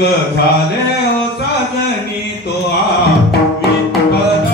सुख झाले हो साजनी तो विठ्ठल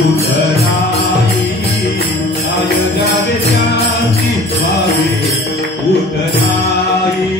उतराई काय द्यावे शांती व्हावे उतराई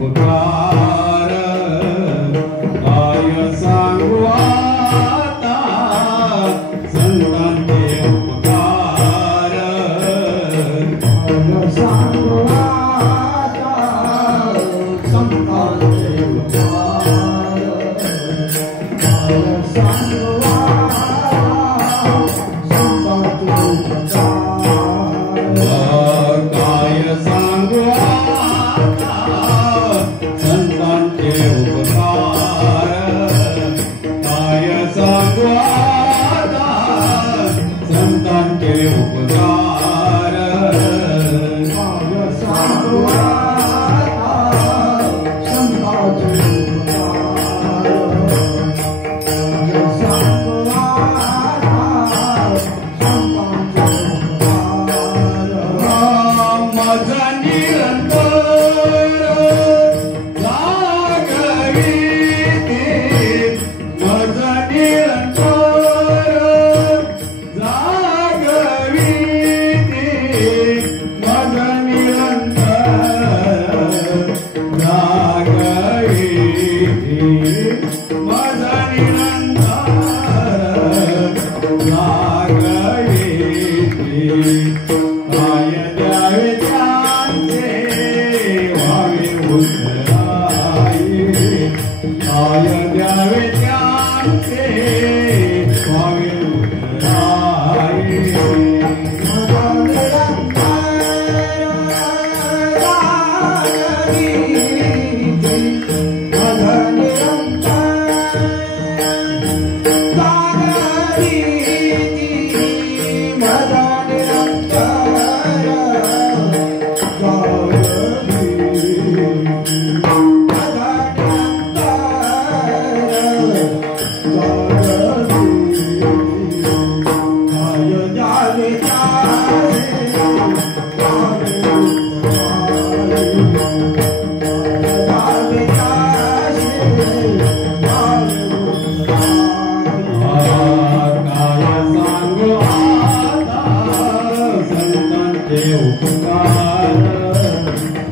उपकार काय सांगू आता संतांचे उपकार काय सांगू आता संतांचे उपकार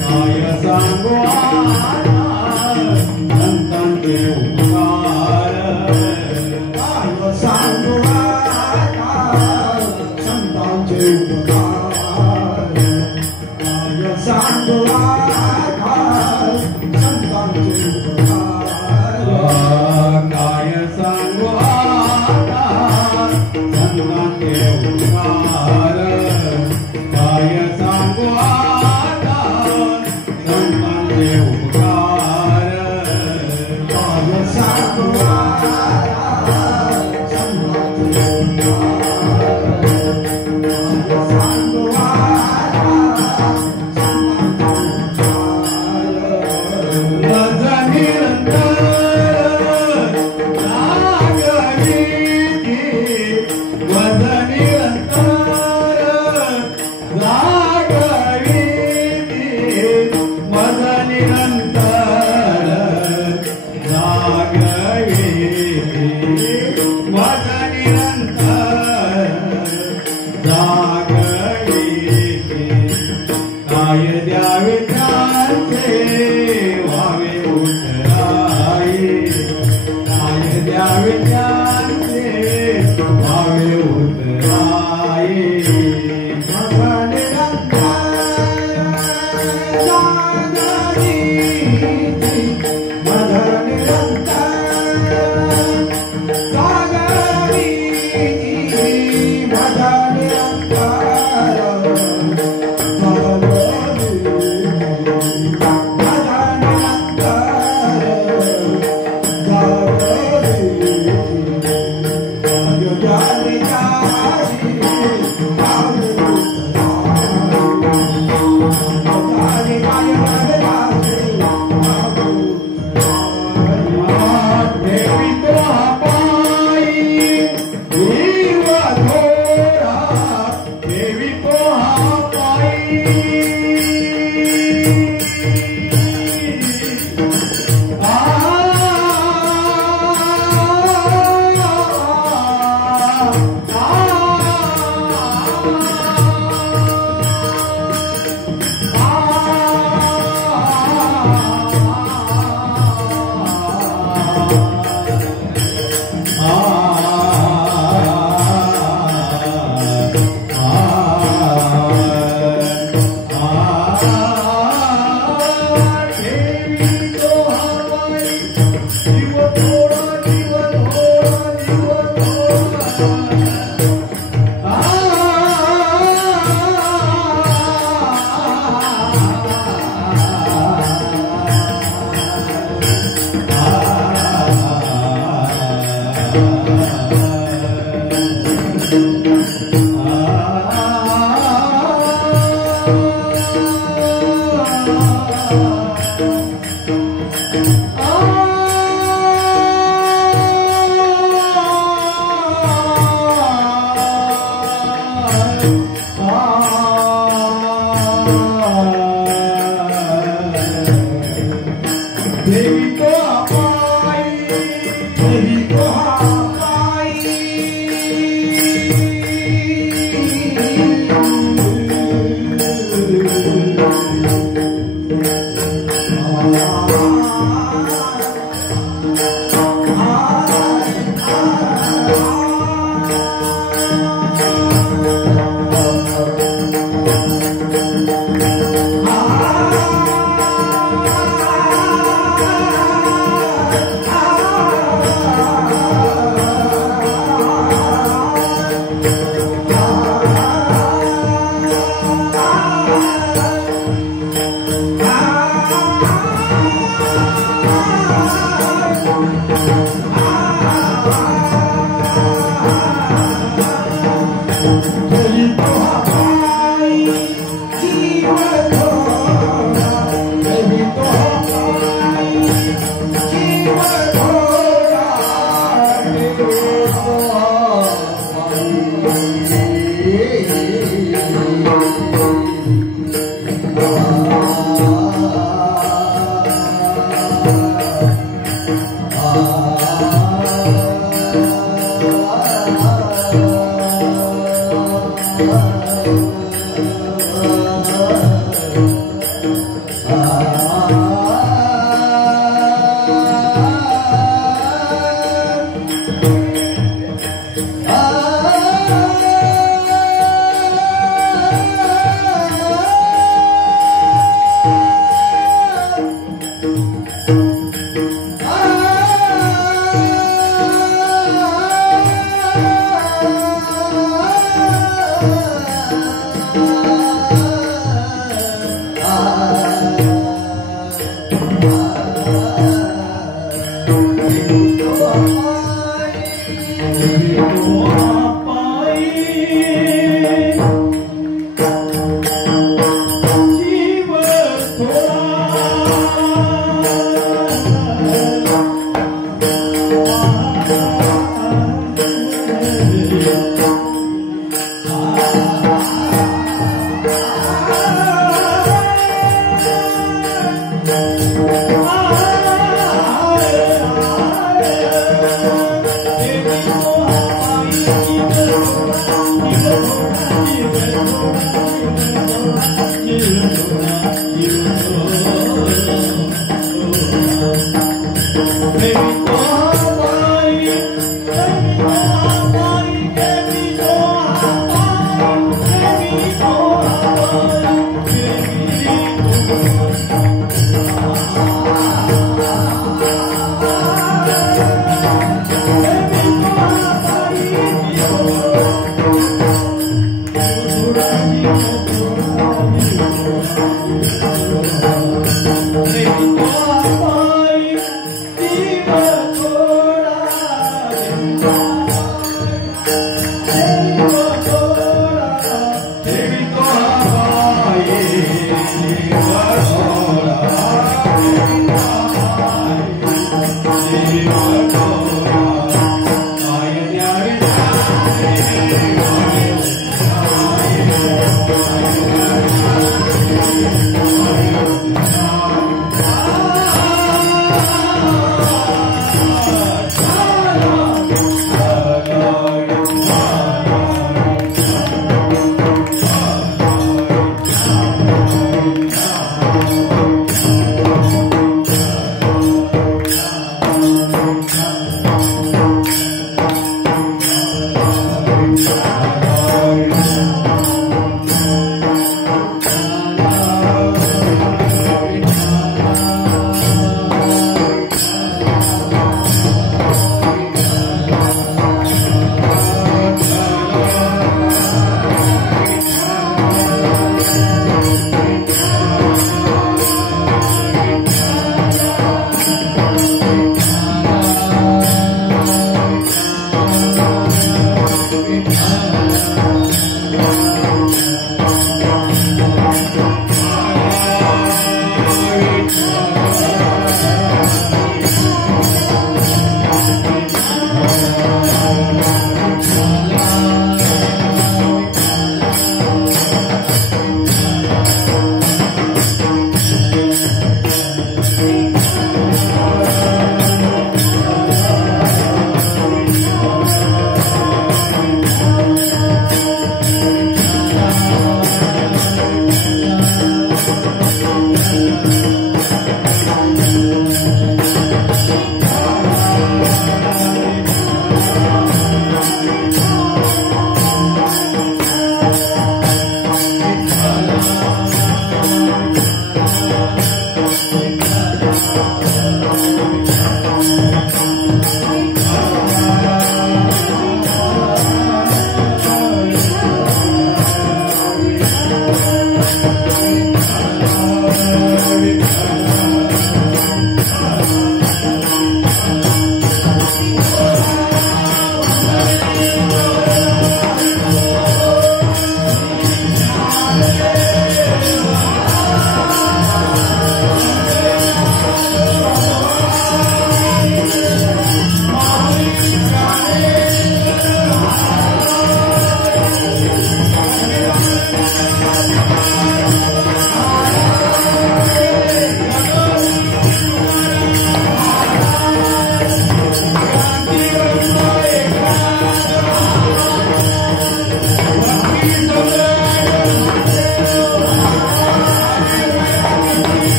काय सांगू Keep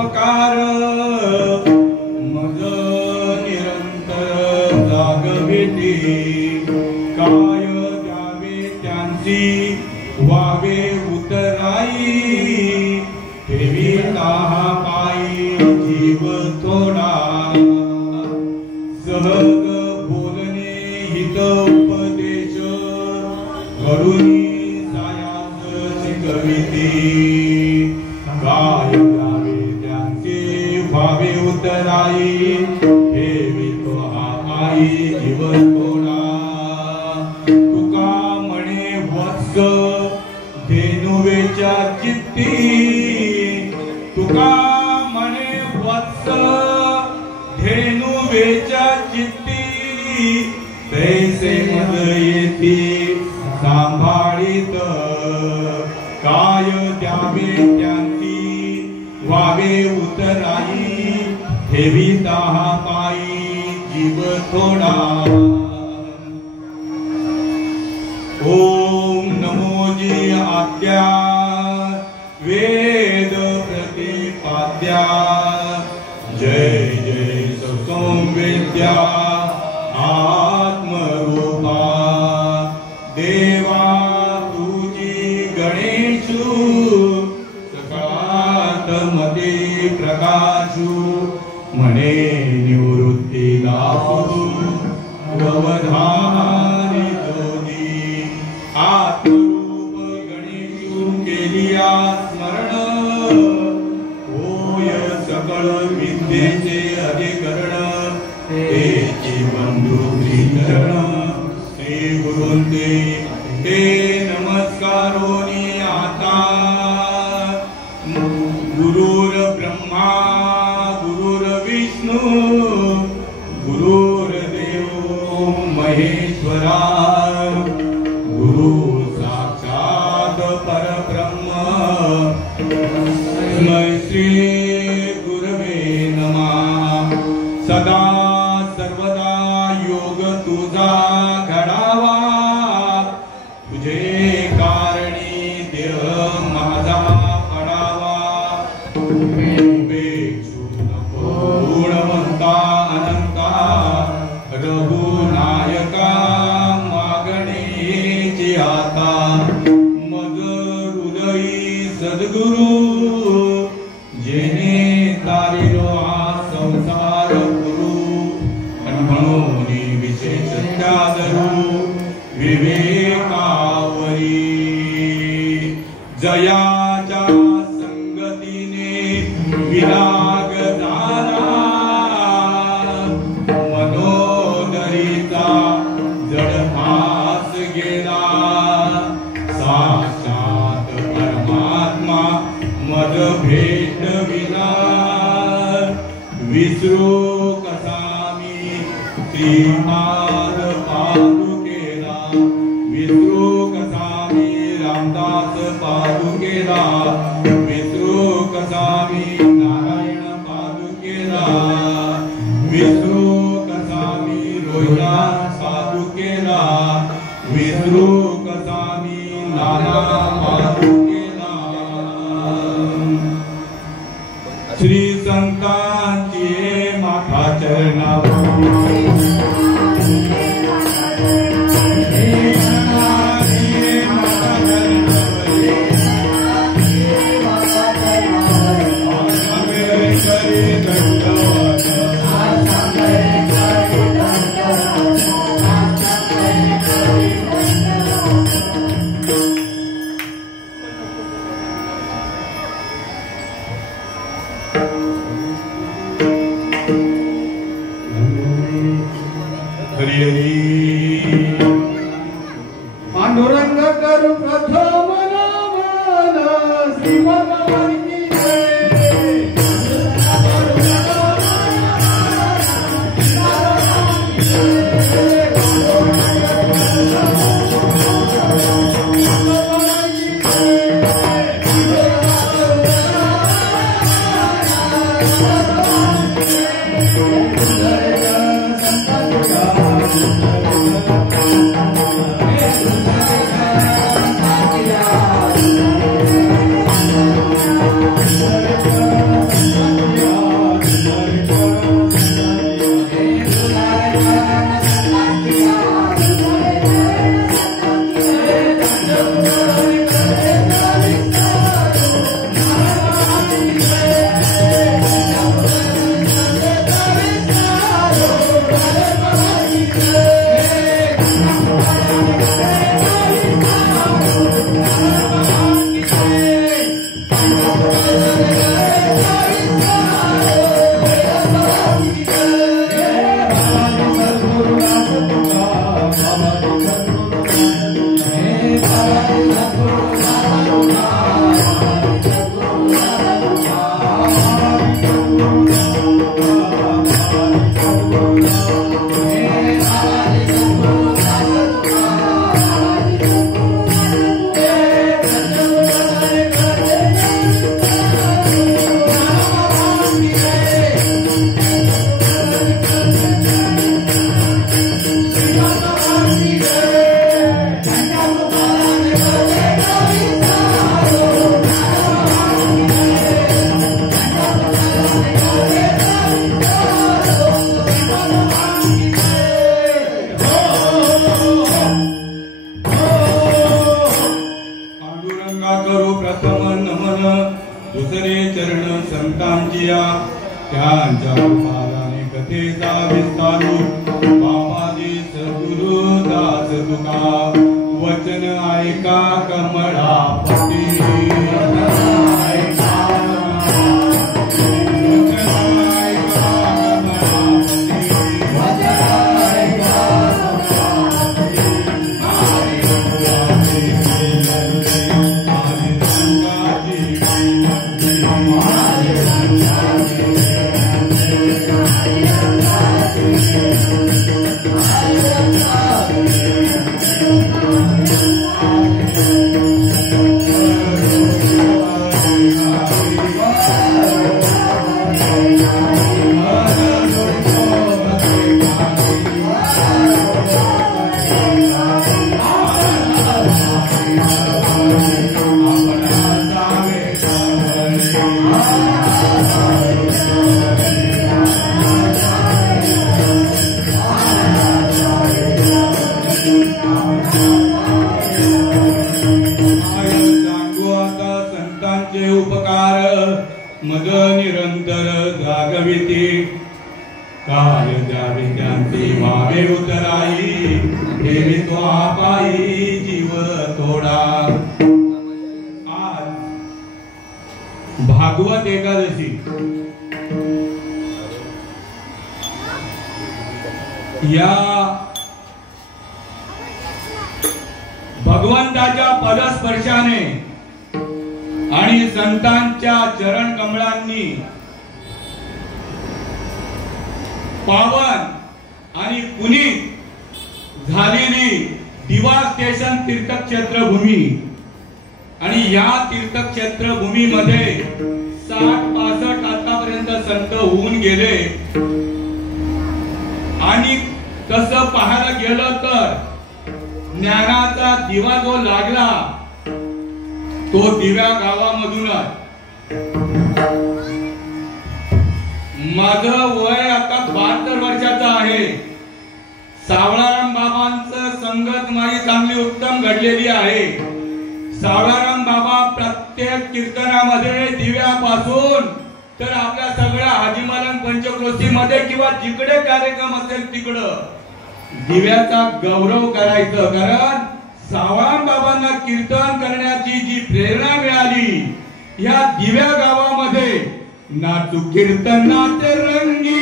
उपकार मज निरंतर जागविती काय द्यावे त्यांची वावे उतराई ठेविता पायी जीव थोडा सहज बोलणे हित उपदेश करुणी सायास शिकविती काय द्यावे त्यांचे व्हावे उतराई ठेवितो हा पायी जीव थोडा तुका म्हणे वत्स धेनुवेच्या चित्ती तुका म्हणे वत्स धेनुवेच्या चित्ती तैसे मद येती सांभाळीत काय द्यावे त्यांची वावे उतराई ठेविता पायी जीव थोडा ओम नमोजी आद्या वेद प्रतिपाद्या जय जय संवेद्या आत्मरूपा देवा तुझी गणेशु सकात मते प्रकाशु म्हणे निवृत्ती दासु अवधानी जोजी आत्मरूप गणेशु केलिया स्मरण होय सकळ विद्येचे अधिकरण तेची बंधु श्रीचरण श्री गुरुंते ते नमस्कारोनी आता गुरुर ब्रह्मा गुरुर विष्णु गुरुर्देव महेश्वरा गुरु साक्षात परब्रह्म तस्मै श्री गुरवे नमः सदा सर्वदा योग तुझा घडावा तुझे कारणी देह माझा पडावा उपेक्षु नको गुणवंता अनंता रघुनायका मागणेची आता मग हृदयी सद्गुरु जेने तारिलो हा संसार गुरु म्हणून विशेष त्यादरू विवेकावरी जयाच्या संगतीने विराग झाला मनोदरीचा जडभास गेला साक्षात परमात्मा मद भेटविला विसरू कसा मी श्रीपाद पादुकेला विसरू कसा मी रामदास पादुकेला विसरू कसा मी नारायण पादुकेला विसरू कसा मी रोहिदास पादुकेला विसरू कसा मी नाना पादुकेला श्री संतांची माता चरणावर पांडुरंग करू प्रथम नमन श्री भगवान की जय त्यांच्या कृपादाने कथेचा विस्तारू बाबाजी सद्गुरु दास तुका वचन ऐका कमळापती मग निरंतर जागविती काल द्यावे त्यांची व्हावे उतराई ठेवी तो आपाई जीव थोडा। आज भागवत एकादशी या भगवंताच्या पदस्पर्शाने आणि संतांच्या चरण कमळांनी पावन आणि पुनीत झालेली दिवा स्टेशन तीर्थक्षेत्र भूमी आणि या तीर्थक्षेत्र भूमीमध्ये 60-65 आतापर्यंत संत होऊन गेले आणि तसं पाहायला गेलं तर ज्ञानाचा दिवा जो लागला तो दिव्या गावामधूनच। माझं वय आता 72 वर्षाचं आहे। सावळाराम बाबांचं संगत माझी चांगली उत्तम घडलेली आहे। सावळाराम बाबा प्रत्येक कीर्तनामध्ये दिव्यापासून तर आपल्या सगळ्या हाजीमलन पंचक्रोशी मध्ये किंवा जिकडे कार्यक्रम असेल तिकडं दिव्याचा गौरव करायचं। कारण सावळाराम बाबांना कीर्तन करण्याची जी प्रेरणा मिळाली या दिव्या गावामध्ये नाचू कीर्तनाचे रंगी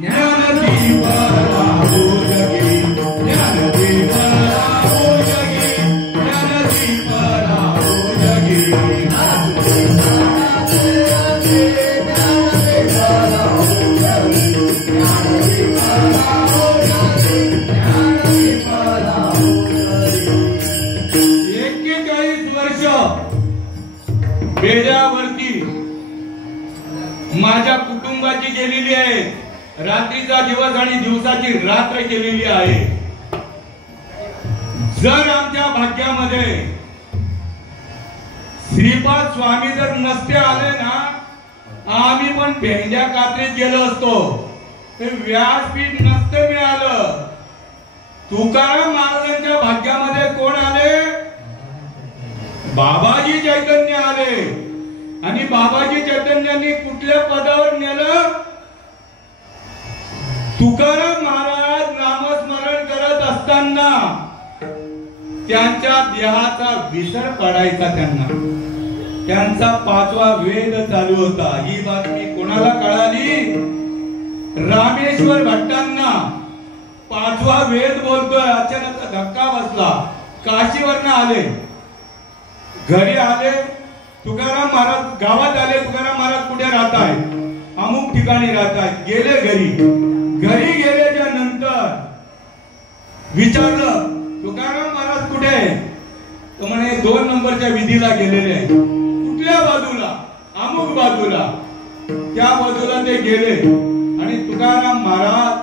ज्ञानदीप राहो जगी ज्ञानदीप राहो जगी ज्ञानदीप राहो जगी बेड्यावरती माझ्या कुटुंबाची गेलेली आहे। रात्रीचा दिवस आणि दिवसाची रात्र केलेली आहे। जर आमच्या भाग्यामध्ये श्रीपाद स्वामी जर नसते आले ना आम्ही पण भेंड्या कात्रीत गेलो असतो। ते व्यासपीठ नसते मिळालं। तुकाराम महाराजांच्या भाग्यामध्ये कोण आले? बाबाजी चैतन्य आले आणि बाबाजी चैतन्यांनी कुठल्या पदावर नेलं? तुकाराम महाराज नामस्मरण करत असताना त्यांच्या देहाचा विसर पडायचा। त्यांचा 5वा वेद चालू होता। ही बातमी कोणाला कळाली? रामेश्वर भट्टांना 5वा वेद बोलतोय। अचानक धक्का बसला। काशीवरनं आले, घरी आले, तुकाराम महाराज गावात आले। तुकाराम महाराज कुठे राहत आहे? अमुक ठिकाणी राहत आहेत। गेले घरी। घरी गेल्याच्या नंतर विचारलं तुकाराम महाराज कुठे? तो म्हणे 2 नंबरच्या विधीला गेलेले आहे। कुठल्या बाजूला? अमुक बाजूला। त्या बाजूला ते गेले आणि तुकाराम महाराज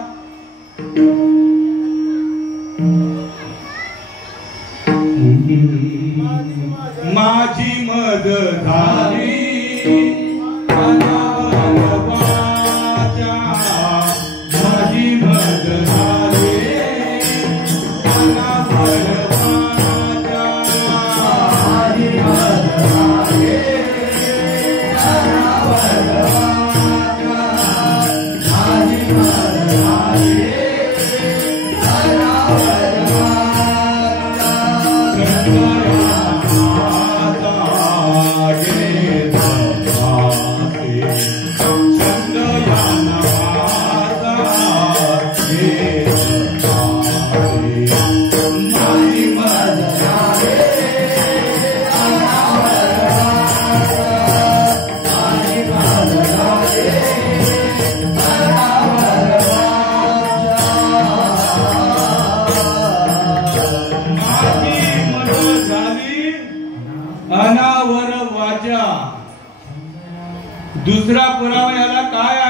माझी मद झाली माझी मद झाली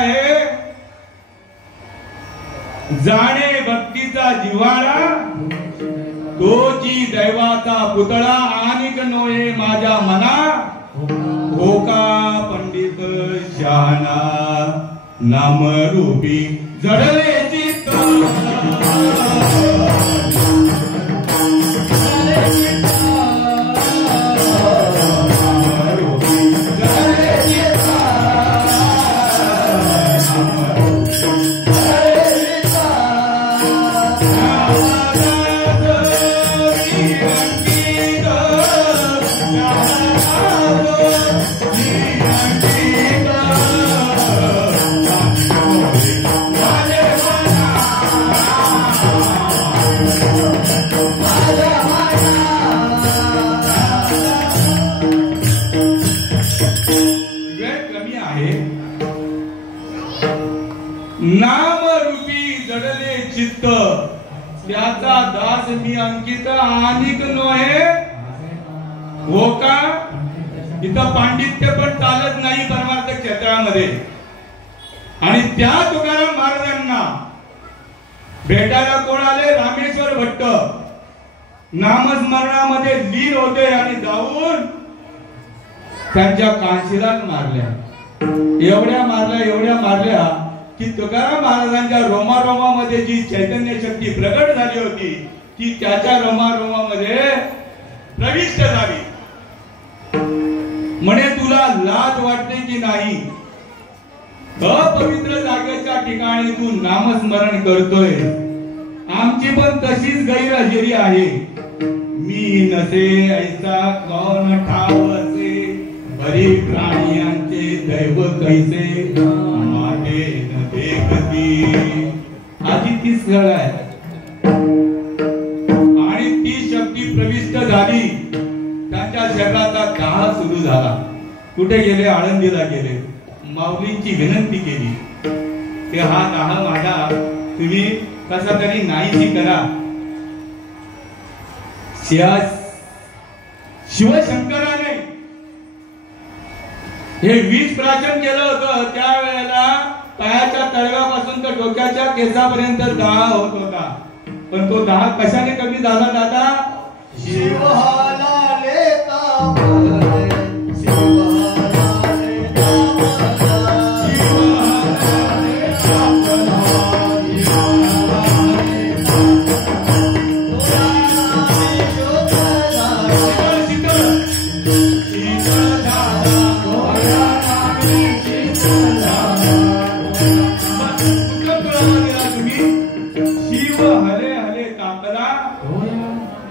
आहे जाणे भक्तीचा जिव्हाळा तोची दैवाचा पुतळा आणिक नोहे माझ्या मना होका पंडित शहाणा नामरूपी जडले चित्त नामरूपी जडले चित्त त्याचा दास मी अंकित आणिक नोहे हो का. इथं पांडित्य पण चालत नाही परमार्थ क्षेत्रामध्ये. आणि त्या तुकाराम महाराजांना भेटायला कोण आले? रामेश्वर भट्ट नामस्मरणामध्ये लीन होते आणि जाऊन त्यांच्या कांशीला मारल्या. एवढ्या मारल्या की तुकाराम महाराजांच्या रोमारोमामध्ये जी चैतन्य शक्ती प्रकट झाली होती ती त्याच्या रोमारोमामध्ये प्रविष्ट झाली. म्हणे तुला लाज वाटते की नाही? अपवित्र जागेच्या ठिकाणी तू नामस्मरण करतोय. आमची पण तशीच गैरहजेरी आहे. मी नसे ऐसा कौन ठाव असे बरी प्राणियांचे दैव कैसे मागे न देखती. आधी तीच गळ आहे आणि ती शक्ती प्रविष्ट झाली. त्यांच्या शरीराचा दाह सुरू झाला. कुठे गेले? आळंदीला गेले. माऊलींची विनंती केली की हा दाह माझा तुम्ही कसा तरी नाहीशी करा. शिवशंकराने हे विष प्राशन केलं होतं. त्यावेळेला पायाच्या तळव्यापासून तर डोक्याच्या केसापर्यंत दाह होत होता. पण तो दाह कशाने कमी झाला दादा? शिवहाला लेता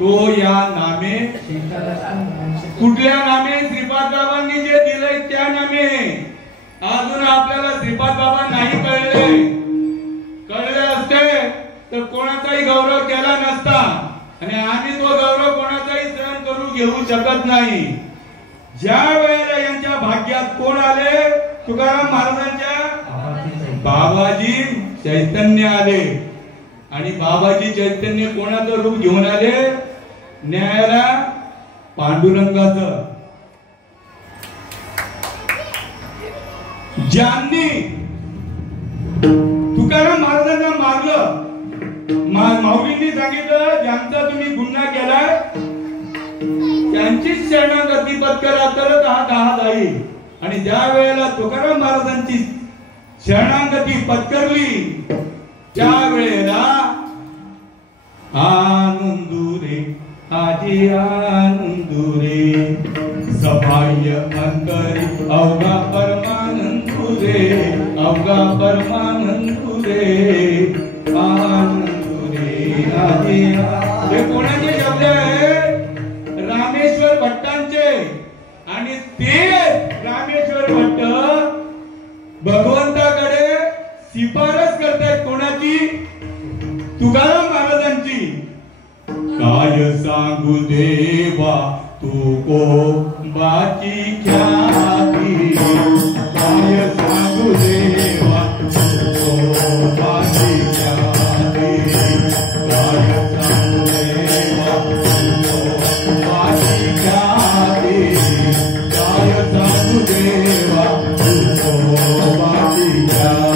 तो या नामे कुठल्या नामे? श्रीपाद बाबांनी जे दिलंय त्या नामे. अजून आपल्याला श्रीपाद बाबा नाही कळले असते तर कोणाचाही गौरव केला नसता. आणि आम्ही तो गौरव कोणाचाही सहन करू घेऊ शकत नाही. ज्या वेळेला यांच्या भाग्यात कोण आले? तुकाराम महाराजांच्या बाबाजी चैतन्य आले. आणि बाबाजी चैतन्य कोणाचं रूप घेऊन आले? न्यायाला पांडुरंगाचं. ज्यांनी तुकाराम महाराजांना मारलं, माऊलींनी सांगितलं ज्यांचा तुम्ही गुन्हा केलाय त्यांचीच शरणागती पत्करा तरच हा दाह जाईल. आणि ज्या वेळेला तुकाराम महाराजांची शरणागती पत्करली त्यावेळेला आनंदुरे आजी आनंदुरे सफाय अंतरी अवघा परमानंदुरे अवघा परमानंदुरे आनंदुरे आजी. हे कोणाचे शब्द आहे? रामेश्वर भट्टांचे. आणि ते रामेश्वर भट्ट भगवंताकडे शिफारस करतायत. कोणाची? तुकाराम महाराजांची. काय सांगू देवा तू को बाची ख्याती. काय सांगू देवा तू को बाची ख्याती. काय सांगू देवा तू को बाची ख्याती. काय सांगू देवा तू को बाची ख्याती.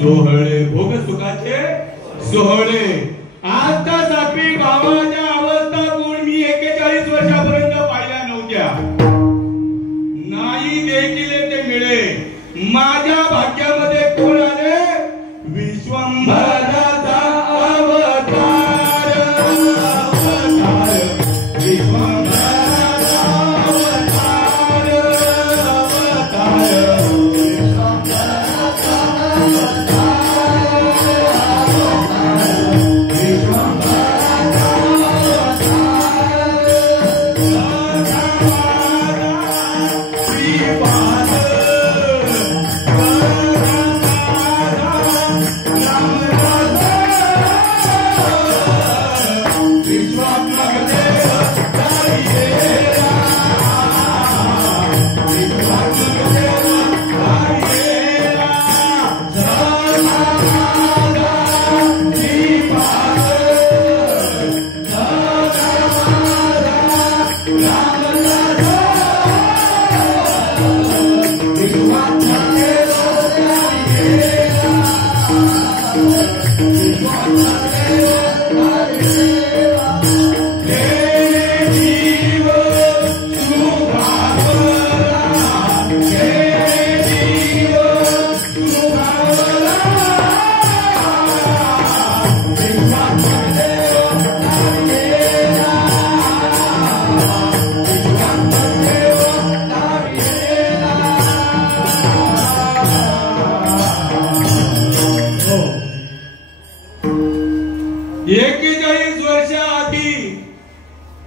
सोहळे भोग सुखाचे सोहळे. आता सापी भावाच्या अवस्था कोण मी 41 वर्षापर्यंत पाहिल्या नव्हत्या. नाही देखील ते मिळे. माझ्या भाग्यामध्ये कोण आले? विश्वंभराचा अवतार. विश्वंभराचा अवतार.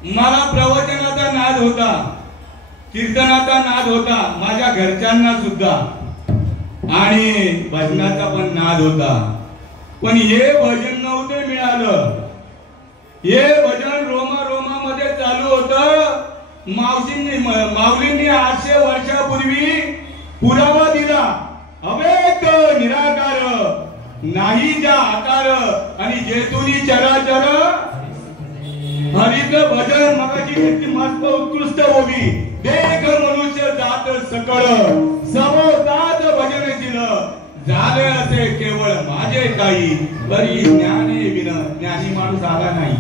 मला प्रवचनाचा नाद होता, कीर्तनाचा नाद होता, माझ्या घरच्यांना सुद्धा, आणि भजनाचा पण नाद होता. पण हे भजन नव्हते मिळालं. हे भजन रोमामध्ये चालू होतं. माऊलींनी 800 वर्षापूर्वी पुरावा दिला. अवेक निराकार नाही ज्या आकार आणि जेतुनी चराचर हरित भजन मगाची किती मस्त उत्कृष्ट होवी. देख मनुष्य जात सकळ समोतात भजन दिलं झाले असे केवळ माझे काही बरी ज्ञाने विन. ज्ञानी माणूस आला नाही.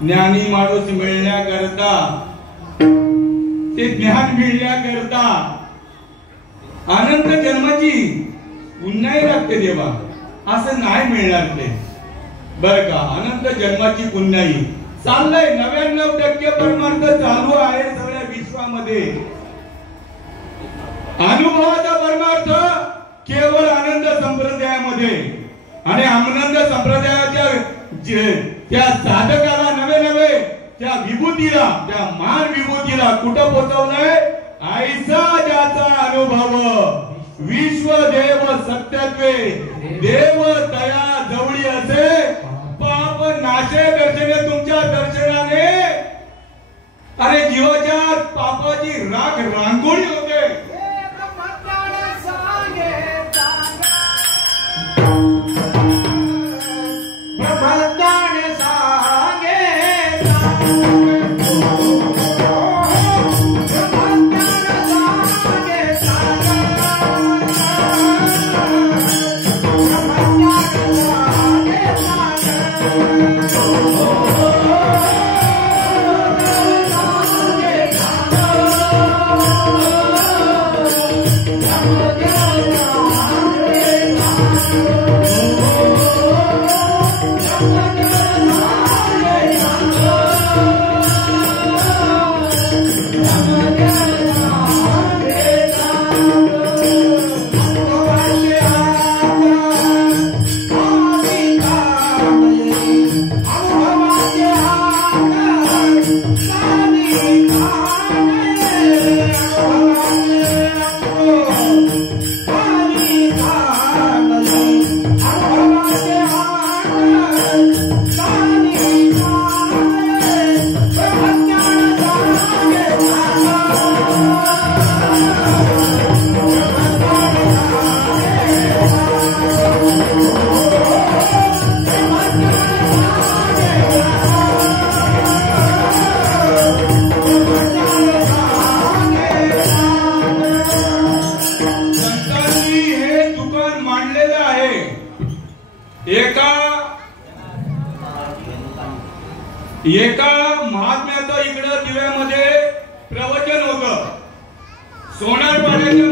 ज्ञानी माणूस मिळण्याकरता, ते ज्ञान मिळण्याकरता अनंत जन्माची पुण्याई लागते देवा, असं नाही मिळणार ते बर का. अनंत जन्माची पुण्याई चाललंय. 99% परमार्थ चालू आहे सगळ्या विश्वामध्ये. अनुभवाचा परमार्थ केवळ आनंद संप्रदायामध्ये, आणि आनंद संप्रदायाच्या त्या साधकाला नवे त्या विभूतीला, त्या मान विभूतीला कुठं पोहोचवलंय? ऐसा ज्याचा अनुभव विश्वदेव सत्यत्वे देव तया जवळी असे पाप नाशे दर्शने. तुमच्या दर्शनाने अरे जीवाच्या पापाची राख रांगोळी होते. Oh एका महात्म्याचं इकडं दिव्यामध्ये प्रवचन होतं. सोनारपाड्याच्या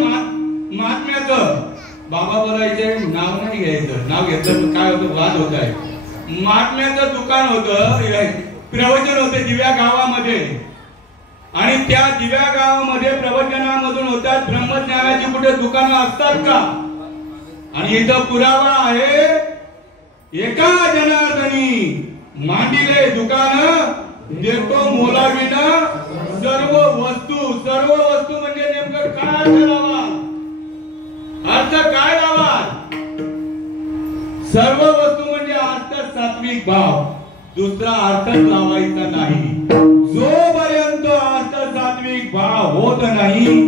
महात्म्याचं. बाबा बोलायचे नाव नाही घ्यायचं, नाव घेतलं तर काय होतं, वाद होत आहे. महात्म्याचं दुकान होतं, प्रवचन होते दिव्या गावामध्ये. आणि त्या दिव्या गावामध्ये प्रवचनामधून होतात ब्रह्मज्ञानाची कुठे दुकानं असतात का? आणि इथं पुरावा आहे, एका जनार्दनी मांडिले दुकान देतो मोलाविना सर्व वस्तू. सर्व वस्तू म्हणजे नेमकं काय अर्थ लावा? अर्थ काय लावा? सर्व वस्तू म्हणजे अर्थ सात्विक भाव, दुसरा अर्थच लावायचा नाही. जोपर्यंत अर्थ सात्विक भाव होत नाही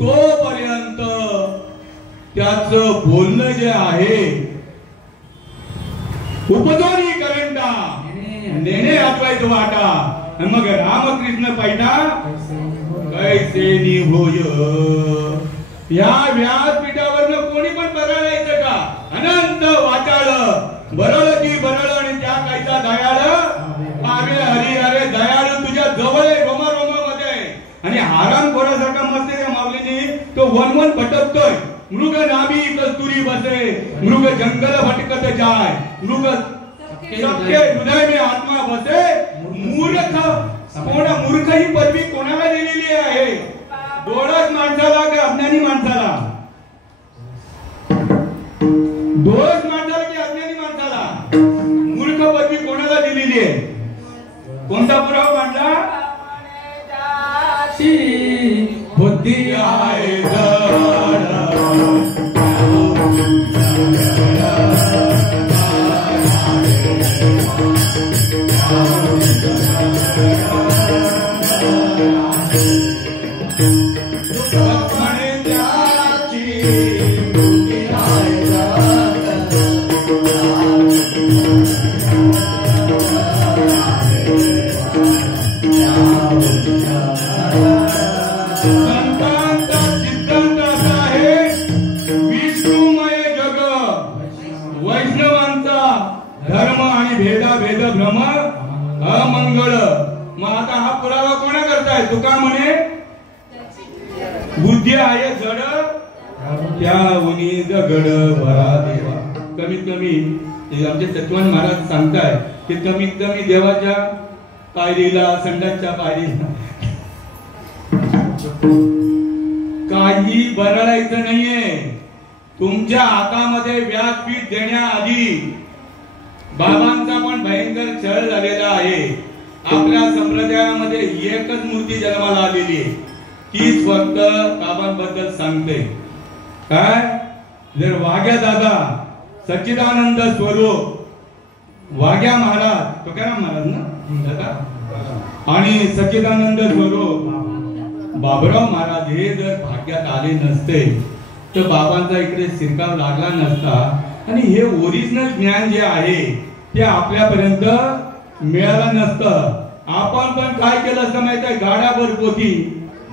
तोपर्यंत त्याचं बोलणं जे आहे उपदोरी करंटा नेणे आठवायचं वाटा. मग रामकृष्ण पैठा कैसे निभोय. या व्यासपीठावरनं कोणी पण बरळायचं का? अनंत वाचाळ बरळ की बरळ आणि त्या कायचा दयाळ पावे हरी अरे दयाळ तुझ्या जवळ रोमा रोमामध्ये. आणि आराम खोरासारखा मस्त त्या माऊलीने तो वन भटकतोय. मृग नाभी कस्तुरी बसे, मृग जंगल भटकत जाय, मृग सबके हृदय में आत्मा बसे. मूर्ख कोणा? मूर्ख ही पदवी कोणाला दिलेली आहे? डोळस माणसाला का अज्ञानी माणसाला? डोळस माणसाला की अज्ञानी माणसाला? मूर्ख पदवी कोणाला दिलेली आहे? कोणता पुरावा मांडला? बुद्धी आहे तुका म्हणे बुद्धी आहे जड त्या उनी जगड भरा देवा. कमीत कमी आमचे सत्वान महाराज सांगताय की कमीत कमी देवाच्या पायरीला, संडासच्या पायरीला काही बरळायचं नाहीये. तुमच्या हातामध्ये व्यासपीठ देण्याआधी बाबांचा पण भयंकर छळ झालेला आहे. आपल्या संप्रदायामध्ये एकच मूर्ती जन्माला आलेली आहे, तीच फक्त बाबांबद्दल सांगते. काय? जर वाघ्या दादा सच्चिदानंद स्वरूप वाघ्या महाराज, तुकाराम महाराज ना दादा, आणि सच्चिदानंद स्वरूप बाबुराव महाराज हे जर भाग्यात आले नसते तर बाबांचा इकडे शिरकाव लागला नसता. आणि हे ओरिजिनल ज्ञान जे आहे ते आपल्यापर्यंत मिळालं नसतं. आपण पण काय केलं असतं माहिती आहे? गाड्यावर पोथी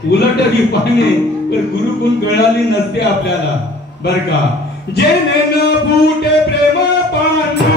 उलटली पाने तर गुरुकुल कळाली नसते आपल्याला, बर का? जे नेन फुटे प्रेम पाना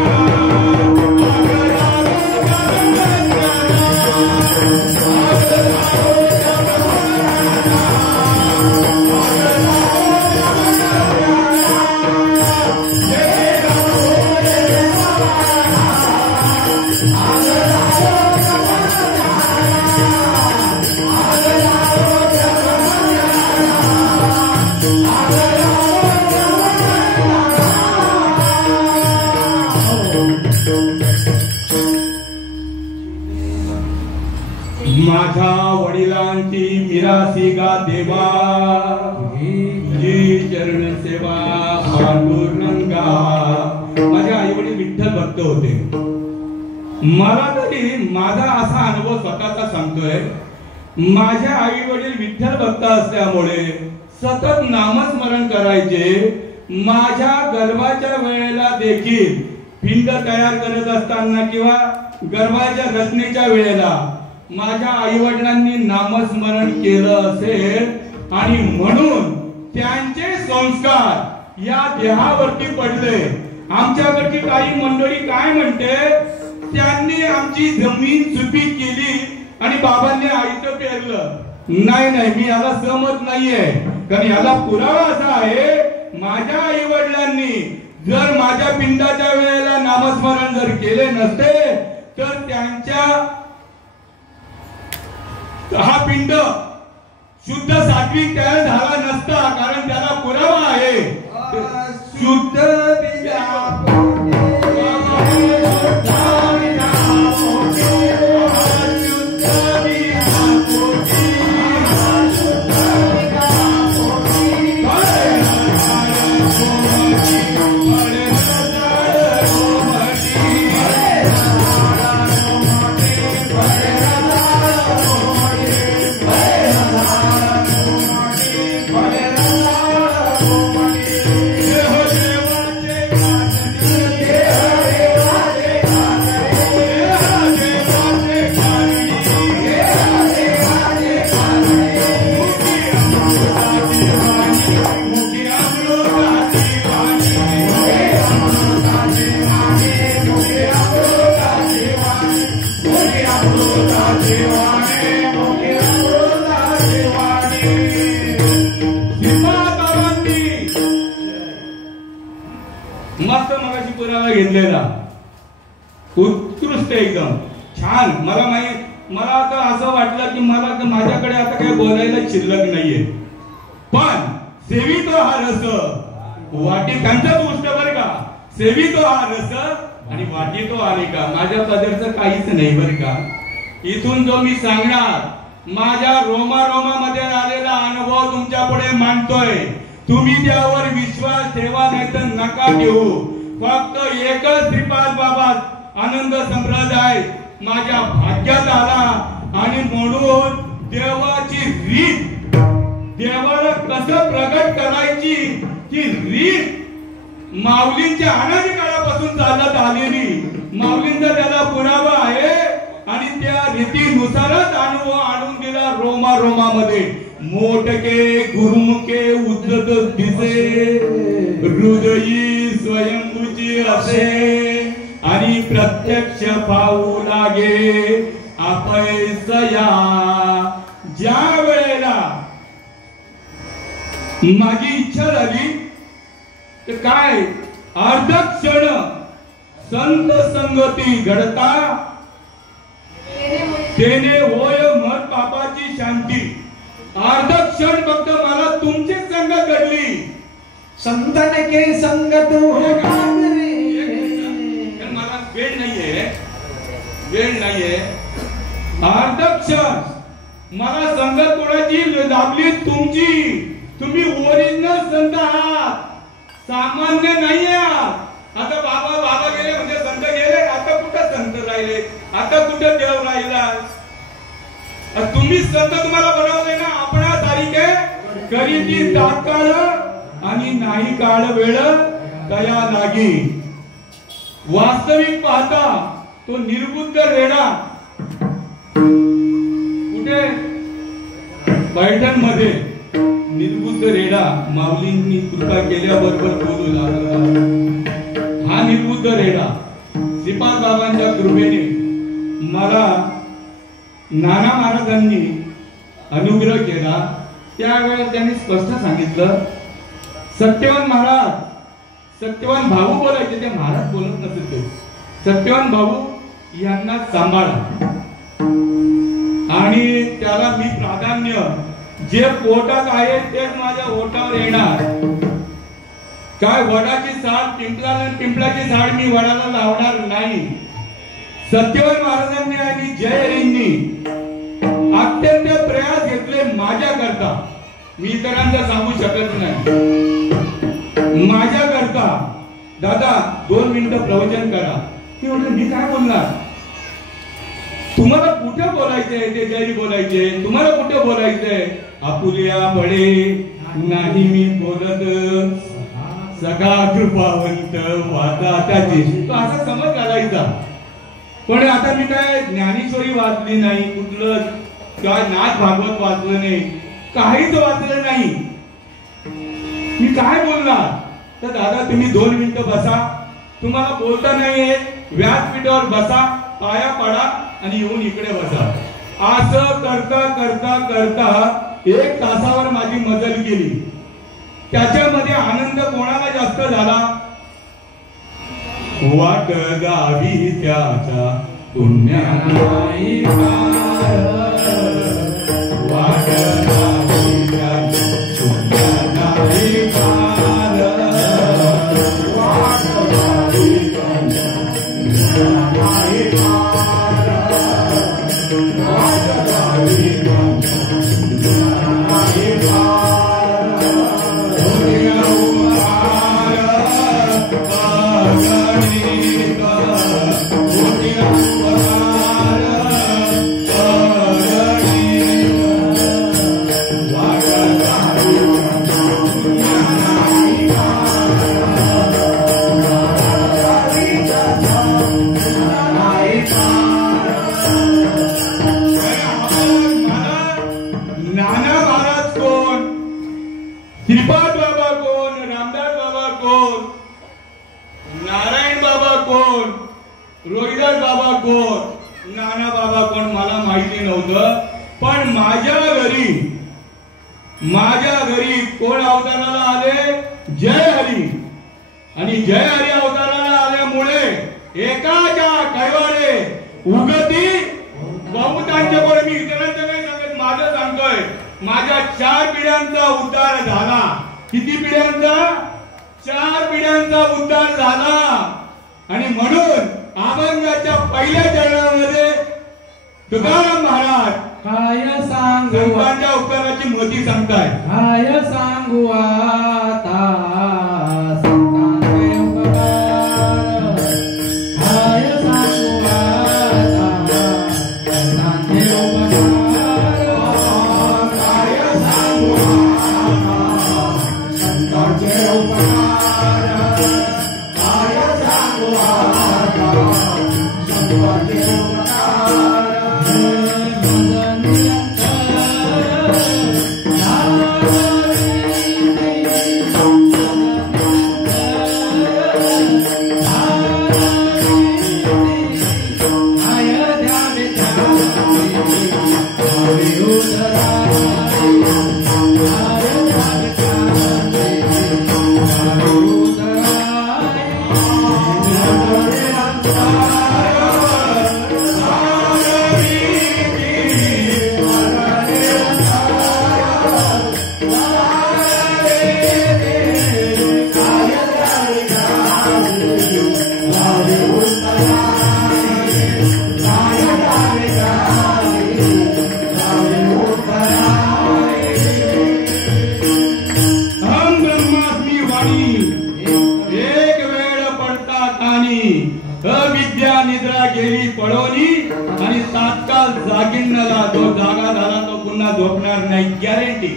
माझ्या वडिलांची मिरासी गा देवा, जी चरण सेवा पांडुरंगा. माझे आई वडील विठ्ठल भक्त होते. मला तरी माझा असा अनुभव स्वतःचा सांगतोय. माझे आई वडील विठ्ठल भक्त असल्यामुळे सतत नामस्मरण करायचे. माझ्या गर्भाच्या वेळेला देखील पिंड तयार करत असताना किंवा गर्भाच्या रचनेच्या वेळेला माझ्या आई वडिलांनी नामस्मरण केलं असेल आणि म्हणून त्यांचे संस्कार या देहावरती पडले. आमच्याकडची काही मंडळी काय म्हणते, त्यांनी आमची जमीन सुपीक केली आणि बाबांनी आईचं पेरलं. नाही नाही, मी याला सहमत नाहीये. कारण याला पुरावा असा आहे, माझ्या आई वडिलांनी जर माझ्या पिंडाच्या वेळेला नामस्मरण जर केले नसते तर त्यांच्या हा पिंड शुद्ध सात्विक तयार झाला नसता. कारण त्याला पुरावा आहे. शुद्ध मस्त मगाशी पुरावा घेतलेला, उत्कृष्ट एकदम छान. मला आता असं वाटलं की माझ्याकडे आता काही बोलायला शिल्लक नाहीये. पण सेवितो हा रस वाटी त्यांचाच गोष्ट बरं का. सेवितो हा रस आणि वाटी तो आले का. माझ्या पदरचं काहीच नाही बरं का. इथून जो मी सांगणार माझ्या रोमामध्ये आलेला अनुभव तुमच्या पुढे मांडतोय. तुम्ही त्यावर विश्वास ठेवा नाही तर नका ठेवू. फक्त एकच श्रीपाद बाबा आनंद संप्रदाय माझ्या भाग्यात आला आणि म्हणून देवाची रीत, देवाला कसं प्रगट करायची ती रीत माऊलींच्या अनादी काळापासून चालत आलेली. माऊलींचा त्याला पुरावा आहे आणि त्या रीतीनुसारच अनुभव आणून दिला रोमामध्ये. मोठके गुरुमुखे उद्धत दिसे, हृदयी स्वयंभूची असे आणि प्रत्यक्ष पाहू लागे अपयसया. ज्या वेळेला माझी इच्छा झाली तर काय अर्धक्षण संत संगती घडता तेने होय मर पापाची शांती. अर्धक्षण फक्त मला तुमची संगत घडली. संतन के संगत हो मला वेळ नाहीये. अर्धक्षण मला संगत कोणाची लाभली तुमची. तुम्ही ओरिजिनल संत आहात, सामान्य नाही आहात. आता बाबा गेले म्हणजे संत गेले. आता कुठं संत राहिले, आता कुठं देव राहिला. तुम्ही संत तुम्हाला बनवले ना. आपणा तारीखे करी ती तात्काळ आणि नाही काळ वेळ दया लागी. वास्तविक पाहता तो निर्बुद्ध रेडा कुठे पैठण मध्ये निर्बुद्ध रेडा माऊलींनी कृपा केल्याबरोबर बोलू लागला. हा निर्बुद्ध रेडा श्रीपाद बाबांच्या कृपेने मला नाना महाराजांनी अनुग्रह केला. त्यावेळेस त्यांनी स्पष्ट सांगितलं, सत्यवान महाराज, सत्यवान भाऊ बोलायचे, ते महाराज बोलत नसेल ते. सत्यवान भाऊ यांना सांभाळा आणि त्याला मी प्राधान्य, जे पोटात आहे तेच माझ्या ओठावर येणार. काय वडाची साड पिंपळाची साड मी वडाला लावणार नाही. सत्यवान महाराजांनी आणि जयहरींनी अत्यंत प्रयास घेतले माझ्या करता. मी इतरांचा सांगू शकत नाही. माझ्या करता दादा 2 मिनिटं प्रवचन करा. ते म्हटलं मी काय बोलणार. तुम्हाला कुठे बोलायचंय ते जयरी बोलायचे, तुम्हाला कुठे बोलायचंय. आपुलिया बडे नाही मी बोलत, सगळा कृपावंत वाचा त्याची. तो असा समज घालायचा. पण आता मी काय ज्ञानेश्वरी वाचली नाही, कुठलं काय नाथ भागवत वाचलं नाही, काहीच वाचलं नाही. मी काय बोलणार. तर दादा तुम्ही 2 मिनिटं बसा, तुम्हाला बोलता नाही येत, व्यासपीठावर बसा, पाया पडा आणि येऊन इकडे बसा. असं करता करता करता 1 तासावर माझी मजल गेली. त्याच्यामध्ये आनंद कोणाला जास्त झाला? वाट गावी त्याच्या पुण्यानाई पार, वाट गावी त्याच्या पुण्यानाई पार, वाट गावी त्याच्या पुण्यानाई पार, वाट गावी त्याच्या पुण्यानाई पार. श्रीपाद बाबा कोण, रामदास बाबा कोण, नारायण बाबा कोण, रोहिदास बाबा कोण, नाना बाबा कोण मला माहिती नव्हतं. पण माझ्या घरी कोण अवताराला आले? जय हरी. आणि जय हरी अवताराला आल्यामुळे एकाच्या कैवारे उगती बहुतांच्या कोण. मी इतरांचं काही सांगत, माझं सांगतोय. माझ्या 4 पिढ्यांचा उद्धार झाला. किती पिढ्यांचा? 4 पिढ्यांचा उद्धार झाला. आणि म्हणून अभंगाच्या पहिल्या चरणामध्ये तुकाराम महाराज काय सांगू संतांच्या उपकाराची मोती सांगताय. काय सांगू आता संतांचे उपकार, काय सांगू आता संतांचे उपकार, काय सांगू आता संतांचे उपकार, काय सांगू आता संतांचे उपकार. अविद्या निद्रा गेली पळवली आणि तात्काळ जागिन्नला जो जागा झाला तो पुन्हा झोपणार नाही, गॅरंटी.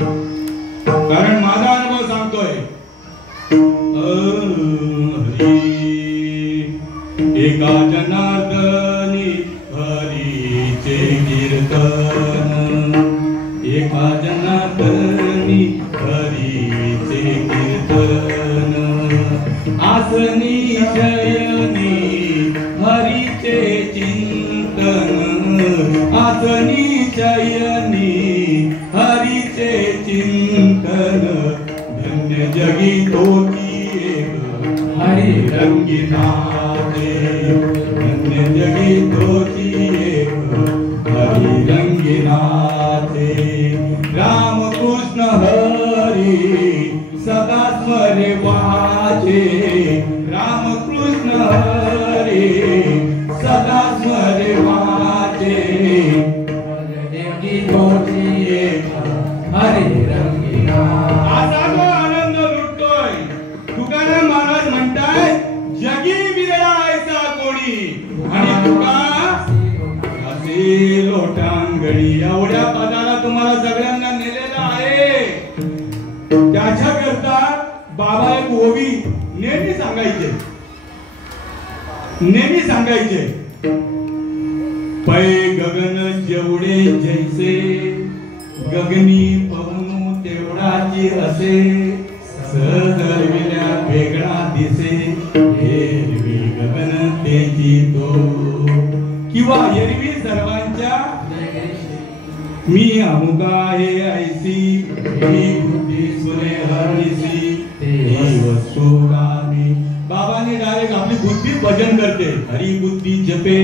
कारण माझा अनुभव सांगतोय. एका जनार्दनी हरीचे कीर्तन, एका जनार्दनी हरीचे कीर्तन, आसनी शयनी हरीचे चिंतन, आसनी शयनी हरीचे चिंतन, धन्य जगी तोची हरी रंगिनाथे, धन्य जगी तोची हरी रंगिनाथे. रामकृष्ण हरी सदा स्मरे वाचे, रामकृष्ण हरी सदा स्मरे वाचे, जगी तोची हरी रंगिनाथे. असा तो आनंद लुटतोय. तुकाराम महाराज म्हणताय जगी विरळा ऐसा कोणी, आणि तुका असे लोटांगणी. एवढ्या पदाला तुम्हाला सगळ्यांना नेलेलं आहे. त्याच्याकरता बाबा एक ओवी नेहमी सांगायचे. पै गगन जेवढे जैसे, गगनी पवनू तेवढाची असे, सहदरविल्या वेगळा दिसे, एरवी गगन तेजी तो. किंवा एरवी सर्वांच्या मी अमुका हे ऐसी ही बुद्धी सुने हरनिसी ही वस्तू गामी. बाबांनी डायरेक्ट आपली बुद्धी भजन करते. हरी बुद्धी जपे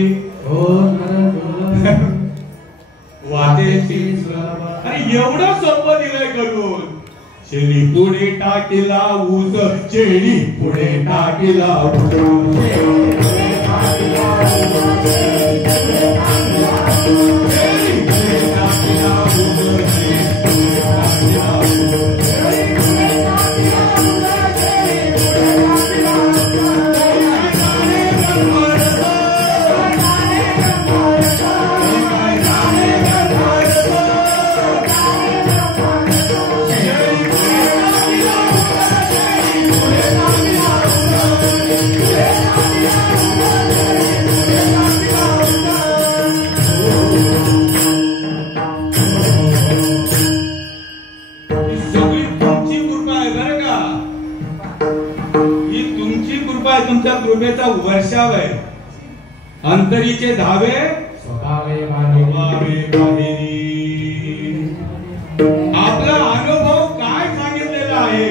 वाटेची. आणि एवढं सोपं दिलंय करून. शेळी पुढे टाकीला ऊस शेळी पुढे टाकीला ऊस. तुमच्या कृपेचा वर्षाव आहे. अंतरीचे धावे स्वभावे बाहेरी. आपला अनुभव काय सांगितलेला आहे.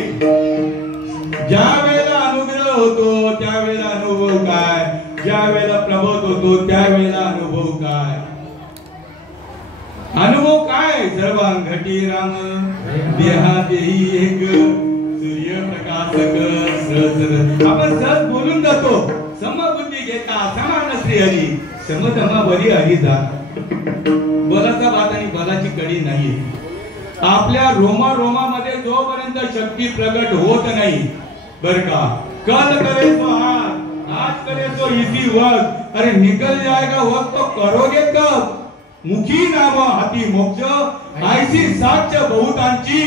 ज्या वेळेला अनुग्रह होतो त्यावेळेला अनुभव काय, ज्या वेळेला प्रबोध होतो त्यावेळेला अनुभव काय. अनुभव काय. सर्वांगठी राम देहा देही एक सूर्यप्रकाशक. आपण सहज बोलून जातो. समबुद्धी घेता समान श्री हरी समतमा बरी हरी जा. बलाचा बात आणि बलाची कडी नाही. आपल्या रोमा रोमामध्ये जोपर्यंत शक्ती प्रगट होत नाही बर का. कल करे तो आज करे तो इसी वक्त. अरे निकल जाएगा वक्त तो करोगे कब. मुखी नाम हाती मोक्ष ऐसी साक्ष बहुतांची.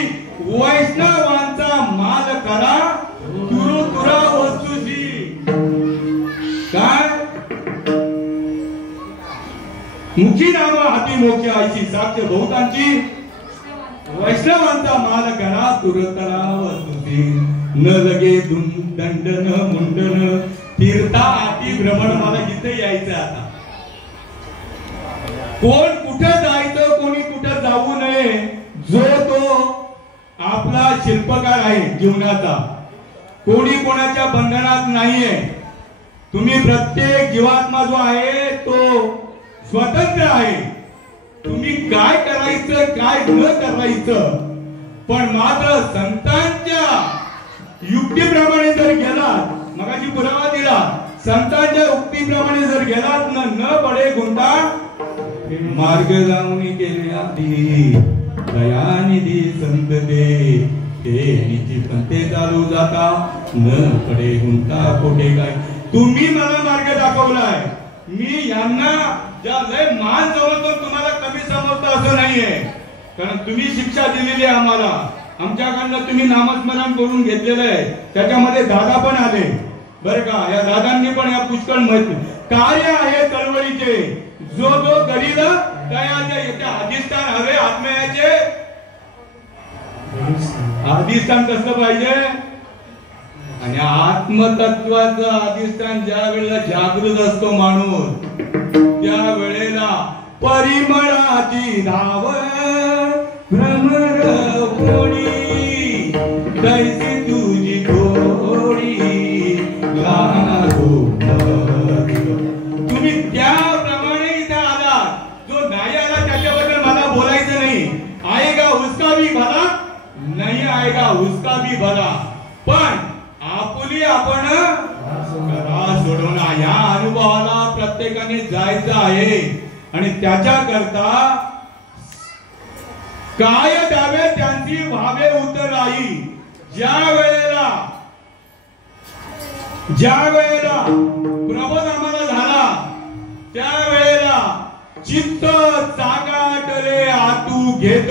वैष्णवांचा माल करा तुरु तुरा वस्तुची. काय मुखी नाम हाती मोक्ष ऐसी साक्ष बहुतांची. वैष्णवांचा माल करा तुरतरा वस्तुची. न लगे दंडन मुंडन तीर्था आटी भ्रमण. मला इथे यायचं आता. कोण कुठं जायचं कोणी कुठं जाऊ नये. जो तो आपला शिल्पकार आहे जीवनाचा. कोणी कोणाच्या बंधनात नाहीये. तुम्ही प्रत्येक जीवात्मा जो आहे तो स्वतंत्र आहे. तुम्ही काय करायचं काय न करायचं. पण मात्र संतांच्या युक्तीप्रमाणे जर गेलात. मगाशी पुरावा दिला. संतांच्या युक्तीप्रमाणे जर गेलात न पडे गुंडा. मार्ग लावून केले आधी दयानिधी संत ते निजी पंते चालू जाता न पडे गुंता कोठे काय. तुम्ही मला मार्ग दाखवलाय. मी यांना ज्या लय मान समजतो तुम्हाला कमी समजतो असं नाहीये. कारण तुम्ही शिक्षा दिलेली आहे आम्हाला. आमच्याकडनं तुम्ही नामस्मरण करून घेतलेलं आहे. त्याच्यामध्ये दादा पण आले बर का. या दादांनी पण या पुष्कळ कार्य आहे चळवळीचे. जो जो करील त्याच्या येथे अधिष्ठान हवे. आत्म्याचे अधिष्ठान कसं पाहिजे. आणि आत्मतत्वाचं अधिष्ठान ज्या वेळेला जागृत असतो माणूस त्या वेळेला परिमळाची धाव भ्रमर कोणी दैसी तुझी थोडी. तुम्ही त्याप्रमाणे इथे आलात. जो नाही आला त्याच्याबद्दल मला बोलायचं नाही. आएगा उसका भी भला नाही आएगा उसका भी भला. पण आपुली आपण करा सोडवणार. या अनुभवाला प्रत्येकाने जायचं आहे. आणि त्याच्याकरता काय द्यावे त्यांची व्हावे उतराई. ज्या वेळेला प्रबोध आम्हाला झाला त्यावेळेला चित्त चागाटले आतू घेत.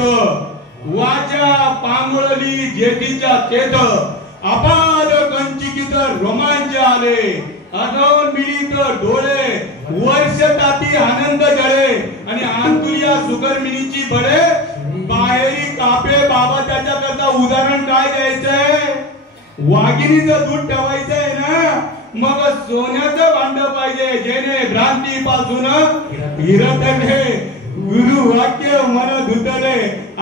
वाचा पांगुळली जेठीच्या तेथ. अपाद कंचिकित रोमांच आले. अनवन मिळीत डोळे वर्ष ताती आनंद जळे. आणि आंतुरिया सुगर्मिनीची बळे बाहेरी कापे. बाबा त्याच्याकरता उदाहरण काय द्यायचंय. वाघिणीचं दूध ठेवायचंय ना मग सोन्याचं भांड पाहिजे जेणे भ्रांतीपासून हिरतले गुरु वाक्य मन धुतले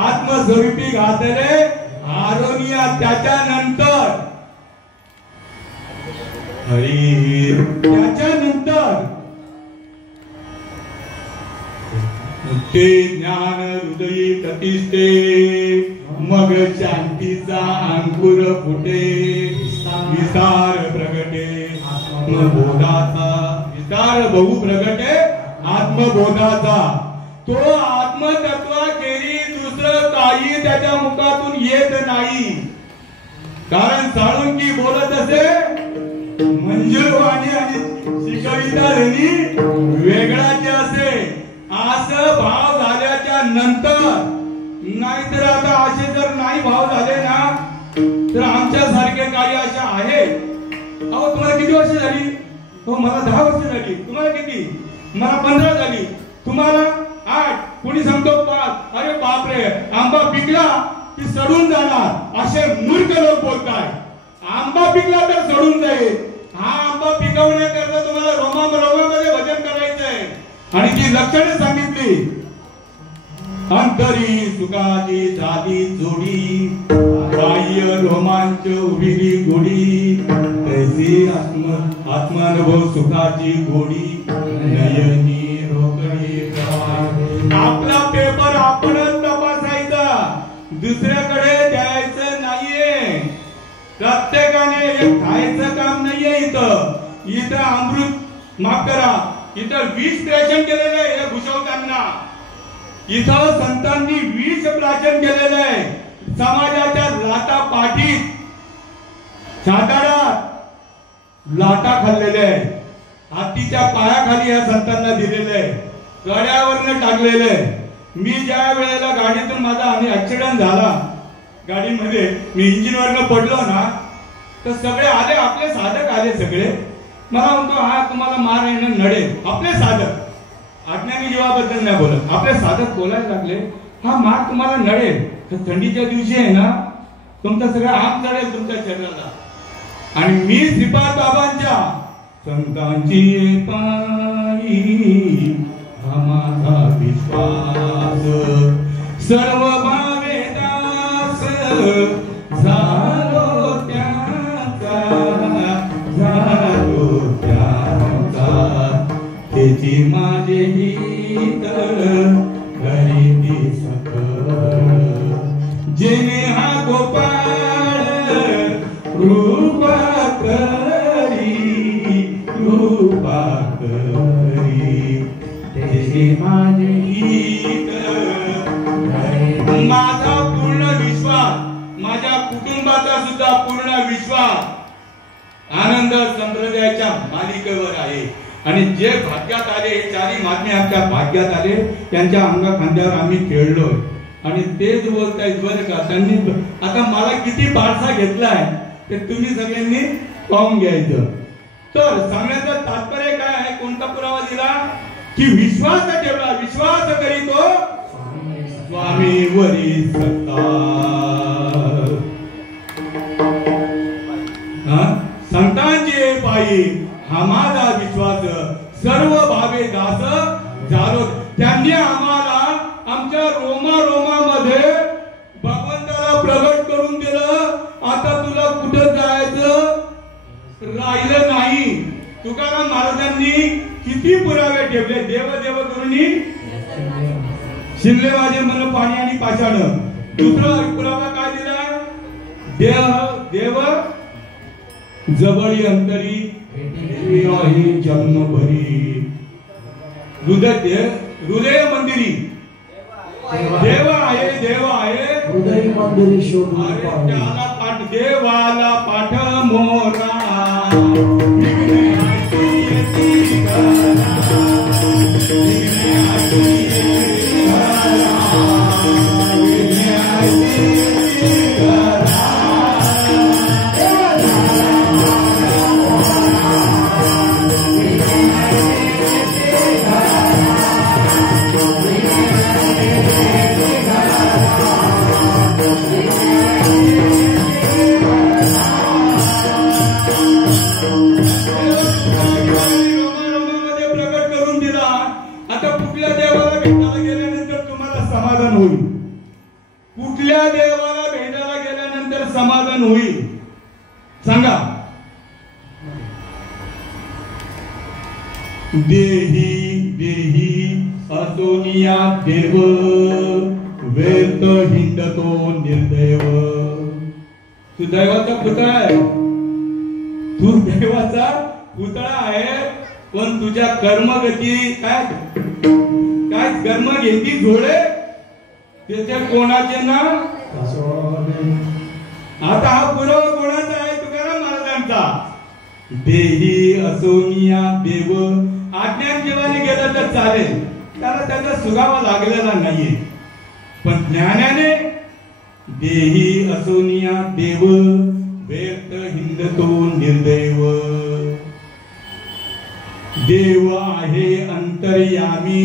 आत्मस्वरूपी घातले आरोनिया त्याच्यानंतर हरी त्याच्यानंतर ते ज्ञान हृदयी प्रतिष्ठे मग शांतीचा अंकुर फुटे विस्तार प्रगटे आत्मबोधाचा विस्तार बहु प्रगटे आत्मबोधाचा तो आत्मतत्व केली दुसरं काही त्याच्या मुखातून येत नाही कारण साळुंकी बोलत असे मंजुळवाणी आणि शिकविता वेगळाचे असे असं भाव झाल्याच्या नंतर नाहीतर आता असे जर नाही भाव झाले ना तर आमच्या सारखे काही अशा आहे अहो तुम्हाला किती वर्ष झाली हो मला 10 वर्ष झाली तुम्हाला किती मला 15 झाली तुम्हाला 8 कोणी सांगतो 5 अरे बापरे आंबा पिकला की सडून जाणार असे मूर्ख लोक बोलतात आंबा पिकला तर सडून जाईल हा आंबा पिकवण्याकरता तुम्हाला रोमामध्ये भजन करायचंय आणि ती लक्षणे सांगितली अंतरी सुखाची झाली जोडी बाह्य रोमांच उभिली गोडी तैसी आत्मानुभव सुखाची गोडी नयनी रोकडी आपला पेपर आपणच तपासायचा दुसऱ्याकडे द्यायचं नाहीये प्रत्येकाने एक खायचं काम नाहीये इथं अमृत माफ करा इथं 20 प्राशन केलेलं आहे हे घुसवताना इथं संतांनी 20 प्राशन केलेलं आहे समाजाच्या लाटा पाठीत सातारात लाटा खाल्लेल्या आहे हातीच्या पायाखाली या संतांना दिलेलं आहे गड्यावरनं टाकलेलं आहे मी ज्या वेळेला गाडीतून माझा ऍक्सिडेंट झाला गाडीमध्ये मी इंजिनवरनं पडलो ना तर सगळे आले आपले साधक आले सगळे मला म्हणतो हा तुम्हाला मार आहे ना नडेल आपले साधक अज्ञानी जीवाबद्दल नाही बोलत आपले साधक बोलायला लागले हा मार तुम्हाला नडेल तर थंडीच्या दिवशी आहे ना तुमचा सगळा आग चढेल तुमच्या शरीराला आणि मी श्रीपाद बाबांच्या संतांची पायी हा माझा विश्वास सर्व भावे दास झालो त्याचा त्याची माझे हित घरी सकळ जेने हा गोपाळ कृपा करी त्याची माझे हित माझा पूर्ण विश्वास माझ्या कुटुंबाचा सुद्धा पूर्ण विश्वास आनंद संप्रदायाच्या मालिकेवर आहे आणि जे भाग्यात आले हे चारी महात्मे आमच्या भाग्यात आले त्यांच्या अंगा खांद्यावर आम्ही खेळलोय आणि तेच बोलतायत बरं का त्यांनी आता मला किती बारसा घेतलाय ते तुम्ही सगळ्यांनी पाहून घ्यायचं तर सांगण्याचं तात्पर्य काय आहे कोणता पुरावा दिला की विश्वास ठेवला विश्वास करीतो स्वामी वरी सत्ता संतांचे पायी हा माझा विश्वास सर्व भावे दास झालो त्यांनी आम्हाला आमच्या रोमामध्ये भगवंताला प्रगट करून दिलं आता तुला कुठं जायचं राहिलं नाही तुकाराम महाराजांनी किती पुरावे ठेवले देव करूनी शिंदे मन पाणी आणि पाषाण दुसरा पुरावा काय दिला देव जबळी अंतरी जन्म भरी हृदय मंदिरी देव आहे हृदय मंदिरी शोधून त्याला पाठ देवाला पाठ मोरा पालन होईल? सांगा. देही देही असोनिया देव व्यर्थ हिंडतो निर्दैव. तू दैवाचा पुतळा आहे, तू दैवाचा पुतळा आहे, पण तुझ्या कर्मगती काय काय कर्मगती झोळे त्याचे कोणाचे ना. आता हा पुरावा कोणाचा आहे? तुकाराम महाराजांचा. देही असोनिया देव. आज्ञांजीवाने गेलं तर चालेल, त्याला त्याचा सुगावा लागलेला नाहीये. पण ज्ञानाने देही असोनिया देव व्यर्थ हिंदतो निर्दैव. देव आहे अंतर्यामी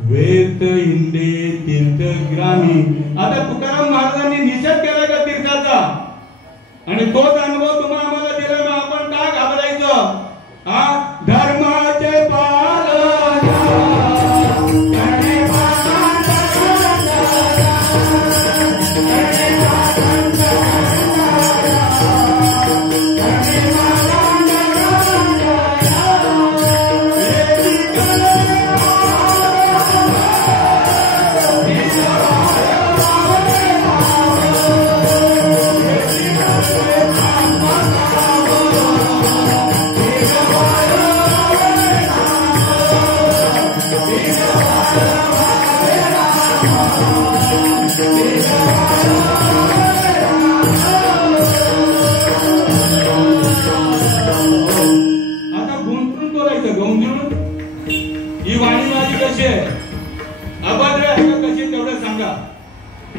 व्यर्थ हिंदे तीर्थग्रामी. आता तुकाराम महाराजांनी निषेध केला का तीर्थाचा? आणि तोच अनुभव तुम्हाला आम्हाला दिला ना. आपण का घाबरायचं? धर्माचे पालन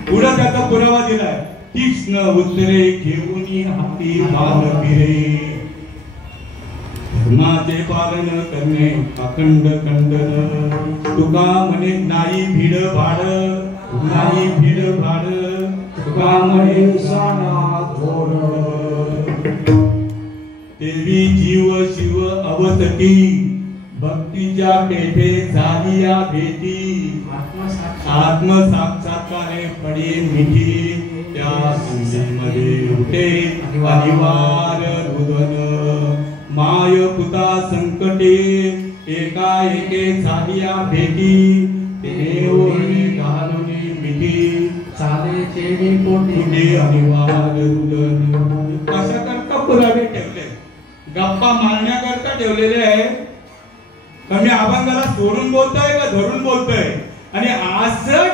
पुढे त्याचा पुरावा दिलाय. तीक्ष्ण उत्तरे घेऊन हाती बाण फिरे. धर्माचे पालन करणे अखंड खंडन. तुका म्हणे नाही भीड भाड, नाही भीड भाड. तुका म्हणे साना थोड. देवी जीव शिव अवसती भक्तीच्या पेठे झाली या भेटी. आत्मसाक्षात्कारे पडे मिठी. त्या संधीमध्ये उठे अनिवार रुदन. माय पुता संकटे एका एके झाली या भेटी. देवने घालून मिठी चाले चेडी पोटी अनिवार रुदन. कशा करता पुरावे ठेवले? गप्पा मारण्याकरता ठेवलेले आहे. मी अभंगाला सोडून बोलतोय का धरून बोलतोय? आणि असं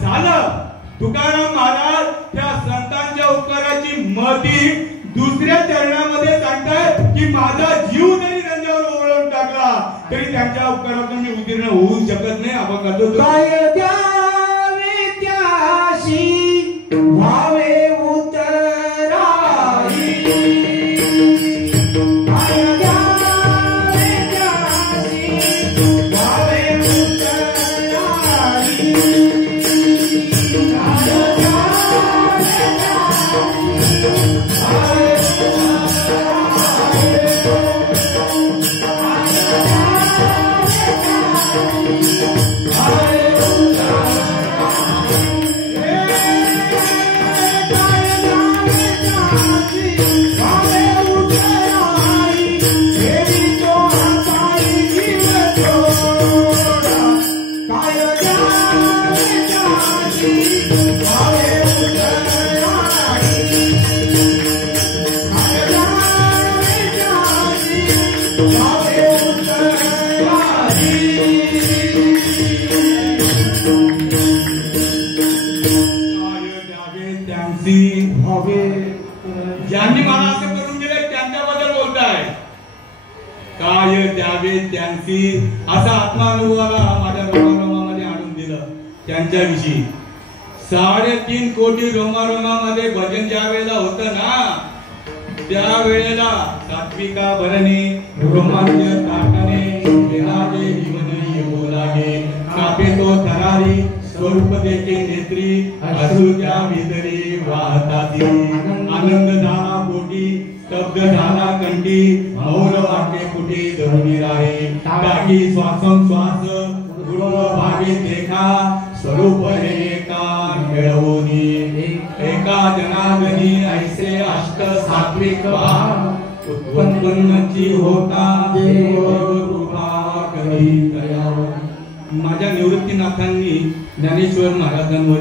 झालं तुकाराम महाराज त्या संतांच्या उपकाराची महती दुसऱ्या चरणामध्ये सांगतायत की माझा जीव जरी त्यांच्यावर ओवाळून टाकला तरी त्यांच्या उपकारातून मी उत्तीर्ण होऊ शकत नाही. अभंगाचं काय द्यावे त्याशी भावे उतराई. ज्यांनी मला असं करून दिले त्यांच्याबद्दल बोलताय. काय द्यावे त्यांची असा आत्मानुभवाला माझ्या रोमारोमामध्ये आणून दिलं. त्यांच्याविषयी 3.5 कोटी रोमारोमामध्ये भजन ज्या वेळेला होतं ना त्या वेळेला सात्विका भरणे रोमांच ताटणे विहारे जीवन येऊ लागे. कापे तो थरारी स्वरूप देखे नेत्री अश्रुच्या विदरी वाहताती. आनंद झाला पोटी स्तब्ध झाला कंठी मौन वाटे कुठे धरुणी राहे. टाकी श्वासम श्वास गुरु भागे देखा स्वरूप एका मिळवून एका जनार्दनी ऐसे अष्ट सात्विक भाव उत्पन्नची होता देव कृपा करी दयावरी. माझ्या निवृत्तीनाथांनी ज्ञानेश्वर महाराजांवर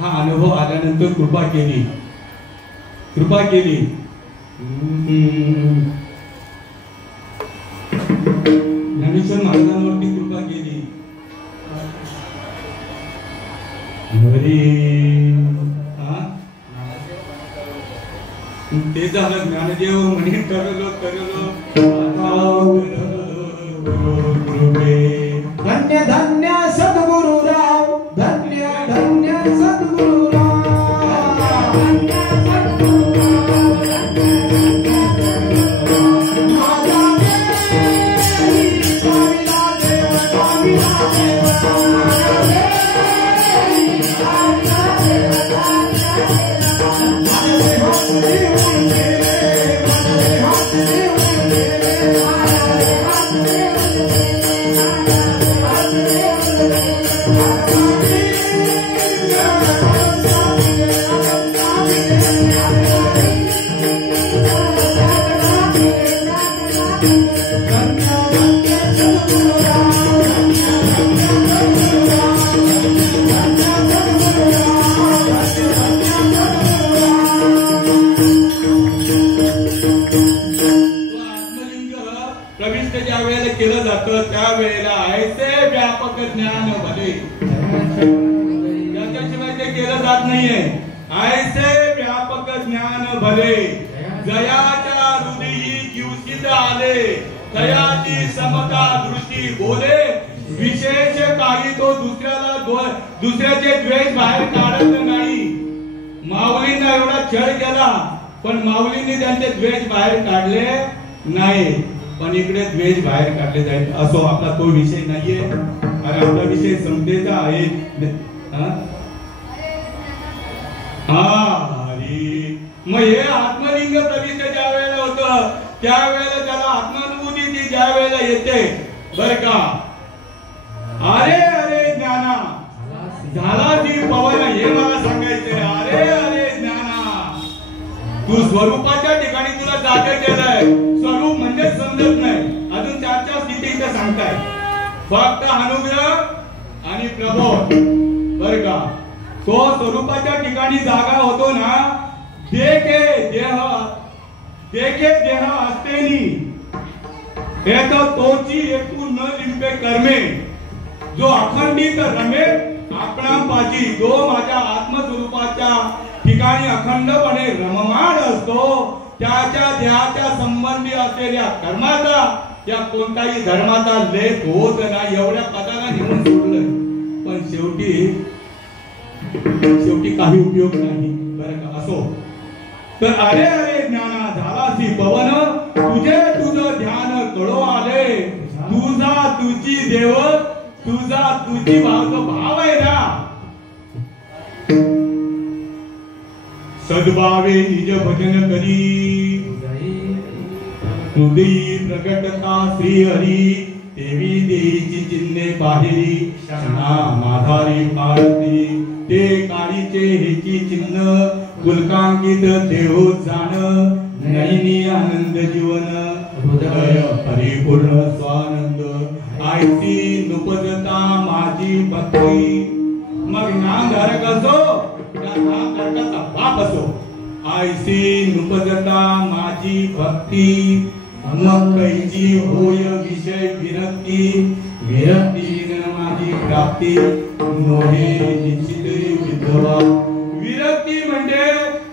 हा अनुभव आल्यानंतर कृपा केली. ज्ञानेश्वर महाराजांवरती कृपा केली. ते झालं. ज्ञानदेव म्हणे करलो धन्य धन्य सद्गुरुराव, धन्य धन्य सद्गुरुराव. केलं जातं त्यावेळेला ऐसे व्यापक ज्ञान भले, त्याच्याशिवाय ते केलं जात नाहीये. ऐसे व्यापक ज्ञान भले जयाच्या हृदयी किवचित आले, तयाची समता दृष्टी बोले. विशेष काही तो दुसऱ्याचे द्वेष बाहेर काढत नाही. माऊलींना एवढा छळ केला पण माऊलींनी त्यांचे द्वेष बाहेर काढले नाही. पण इकडे द्वेष बाहेर काढले जाईल असो आपला तो विषय नाहीये. आणि आपला विषय समतेचा आहे. मग हे आत्मलिंग प्रविष्ट ज्या वेळेला होतं त्यावेळेला त्याला आत्मानुभूती ती ज्या वेळेला येते बर का. अरे अरे ज्ञाना झाला ती पवन हे मला सांगायचंय. अरे अरे ज्ञाना तू स्वरूपाच्या ठिकाणी तुला जागे केलंय. स्वरूप म्हणजे समजत नाही. अजून चार स्थिती इथे सांगताय. फक्त अनुग्रह आणि प्रबोध बर का. तो स्वरूपाच्या ठिकाणी जागा होतो ना. देखे देह असतेनी हे तर तोची एकूण न लिंबे कर्मे. जो अखंडित रमे आपणापाची, जो माझ्या आत्मस्वरूपाच्या ठिकाणी अखंडपणे रममाण असतो, त्याच्या देहाच्या संबंधी असलेल्या कर्माचा या कोणताही धर्माचा लेख होत नाही. एवढ्या पदाला निवडून सोडलं पण शेवटी काही उपयोग नाही बरं का. असो तर अरे अरे ज्ञाना झालासी पवन तुझे तुझं ध्यान कळो आले. तुझा तुझी देव तुझा तुझी भाव आहे ना. सद्भावे निज भजन करी हृदयी प्रकटता श्री हरी. देवी देईची चिन्हे बाहेरी क्षणा माधारी पाळती. ते काळीचे हेची चिन्ह पुलकांकित देहो जाण. नयनी आनंद जीवन हृदय परिपूर्ण स्वानंद. आयती नुपजता माझी भक्ती. मग नामधारक असो त्या नामधारकाचा बाप असो. आयसी नुपजता माझी भक्ती. मग कैची होय विषय विरक्ती. विरक्तीन माझी प्राप्ती. नोहे निश्चित विधवा. विरक्ती म्हणजे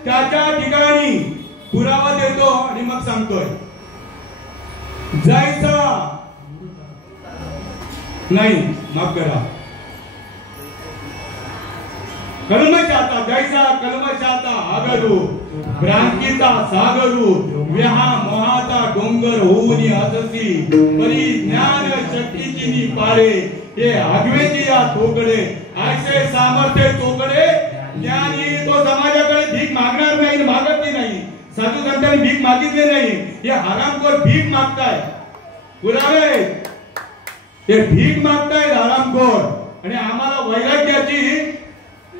त्याच्या ठिकाणी पुरावा देतो आणि मग सांगतोय जायचा नाही. माफ करा. कलमशाता जायचा कलमशाता आगरू. भ्रांतीचा सागरू. व्याहा मोहाचा डोंगर होऊन हसती. परी ज्ञान शक्तीची पारे. हे आगवेची या तोकडे. ऐसे सामर्थ्य तोकडे. ज्ञानी तो समाजाकडे भीक मागणार नाही, मागतही नाही. साधू संतांनी भीक मागितली नाही. हे हरामखोर भीक मागताय. पुरावे ते भीक मागताय हरामखोर. आणि आम्हाला वैराग्याची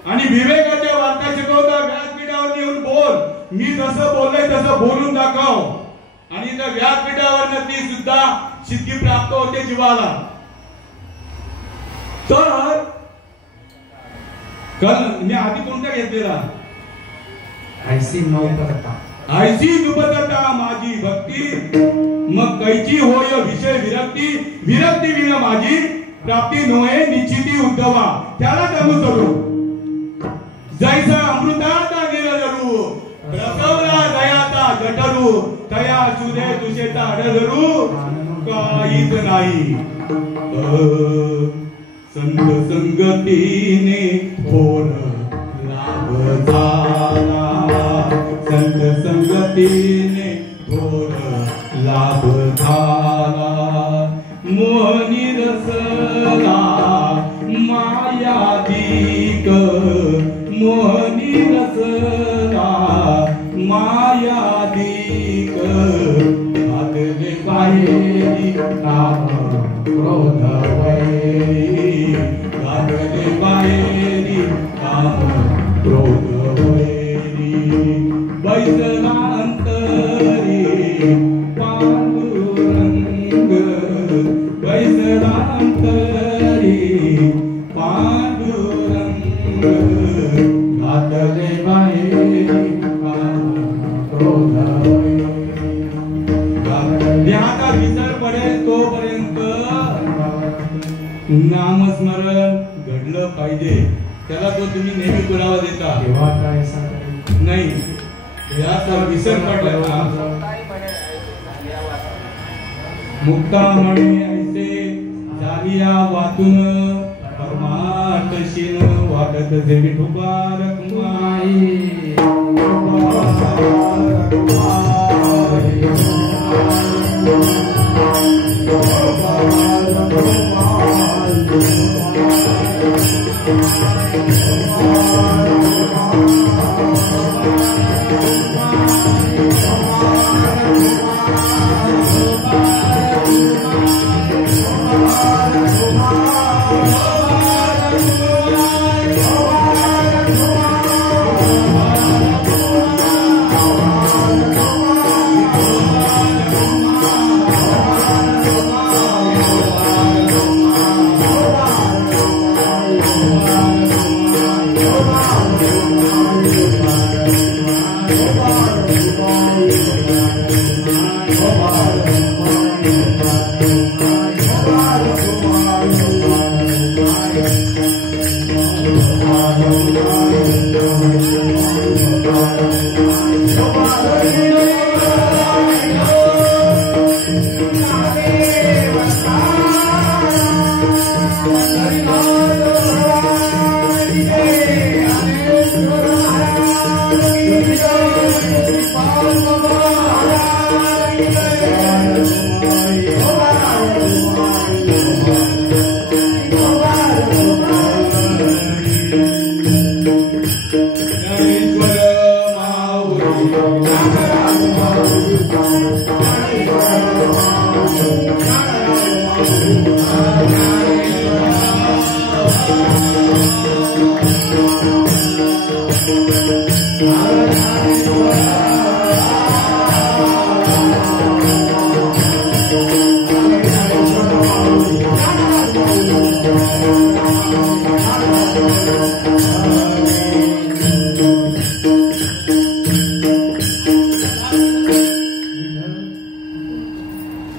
आणि विवेकाच्या वार्ता शिकवता. व्यासपीठावर येऊन बोल. मी जसं बोललोय तसं बोलून दाखव आणि त्या व्यासपीठावर ती सुद्धा सिद्धी प्राप्त होते जीवाला. तर कल मी आधी कोणता घेतलेला ऐसी नौपरता आयसी दुपदता माझी भक्ती मग कैची होय विषय विरक्ती विरक्ती विण माझी प्राप्ती नोहे निश्चिती उद्धवा त्याला अनुसरू जैसा अमृताचा निरजरू प्रसवला दयाचा जठरू तया सुदे तुझेचा अडधरू काहीच नाही. संत संगतीने थोर लाभ झाला संत संगतीने थोर लाभ झाला मोहनी रसला मायादिक मोहनी रसला मायादिक आदले पायरी काम क्रोध वैरी आदले पायरी काम क्रोध वैरी बैसला अंतरी पांडुरंग बैसला अंतरी पांडुरंग घातले बाहेरी क्रोध देहाचा विसर पडेल तोपर्यंत नामस्मरण घडलं पाहिजे. त्याला तो तुम्ही नेहमी पुरावा देता नाही. याचा विसर पडला मुक्तामणी ऐसे झालिया वातून परमार्थशीन वाटत जे विठुबार कुमाई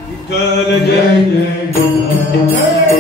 विठ्ठल जय जय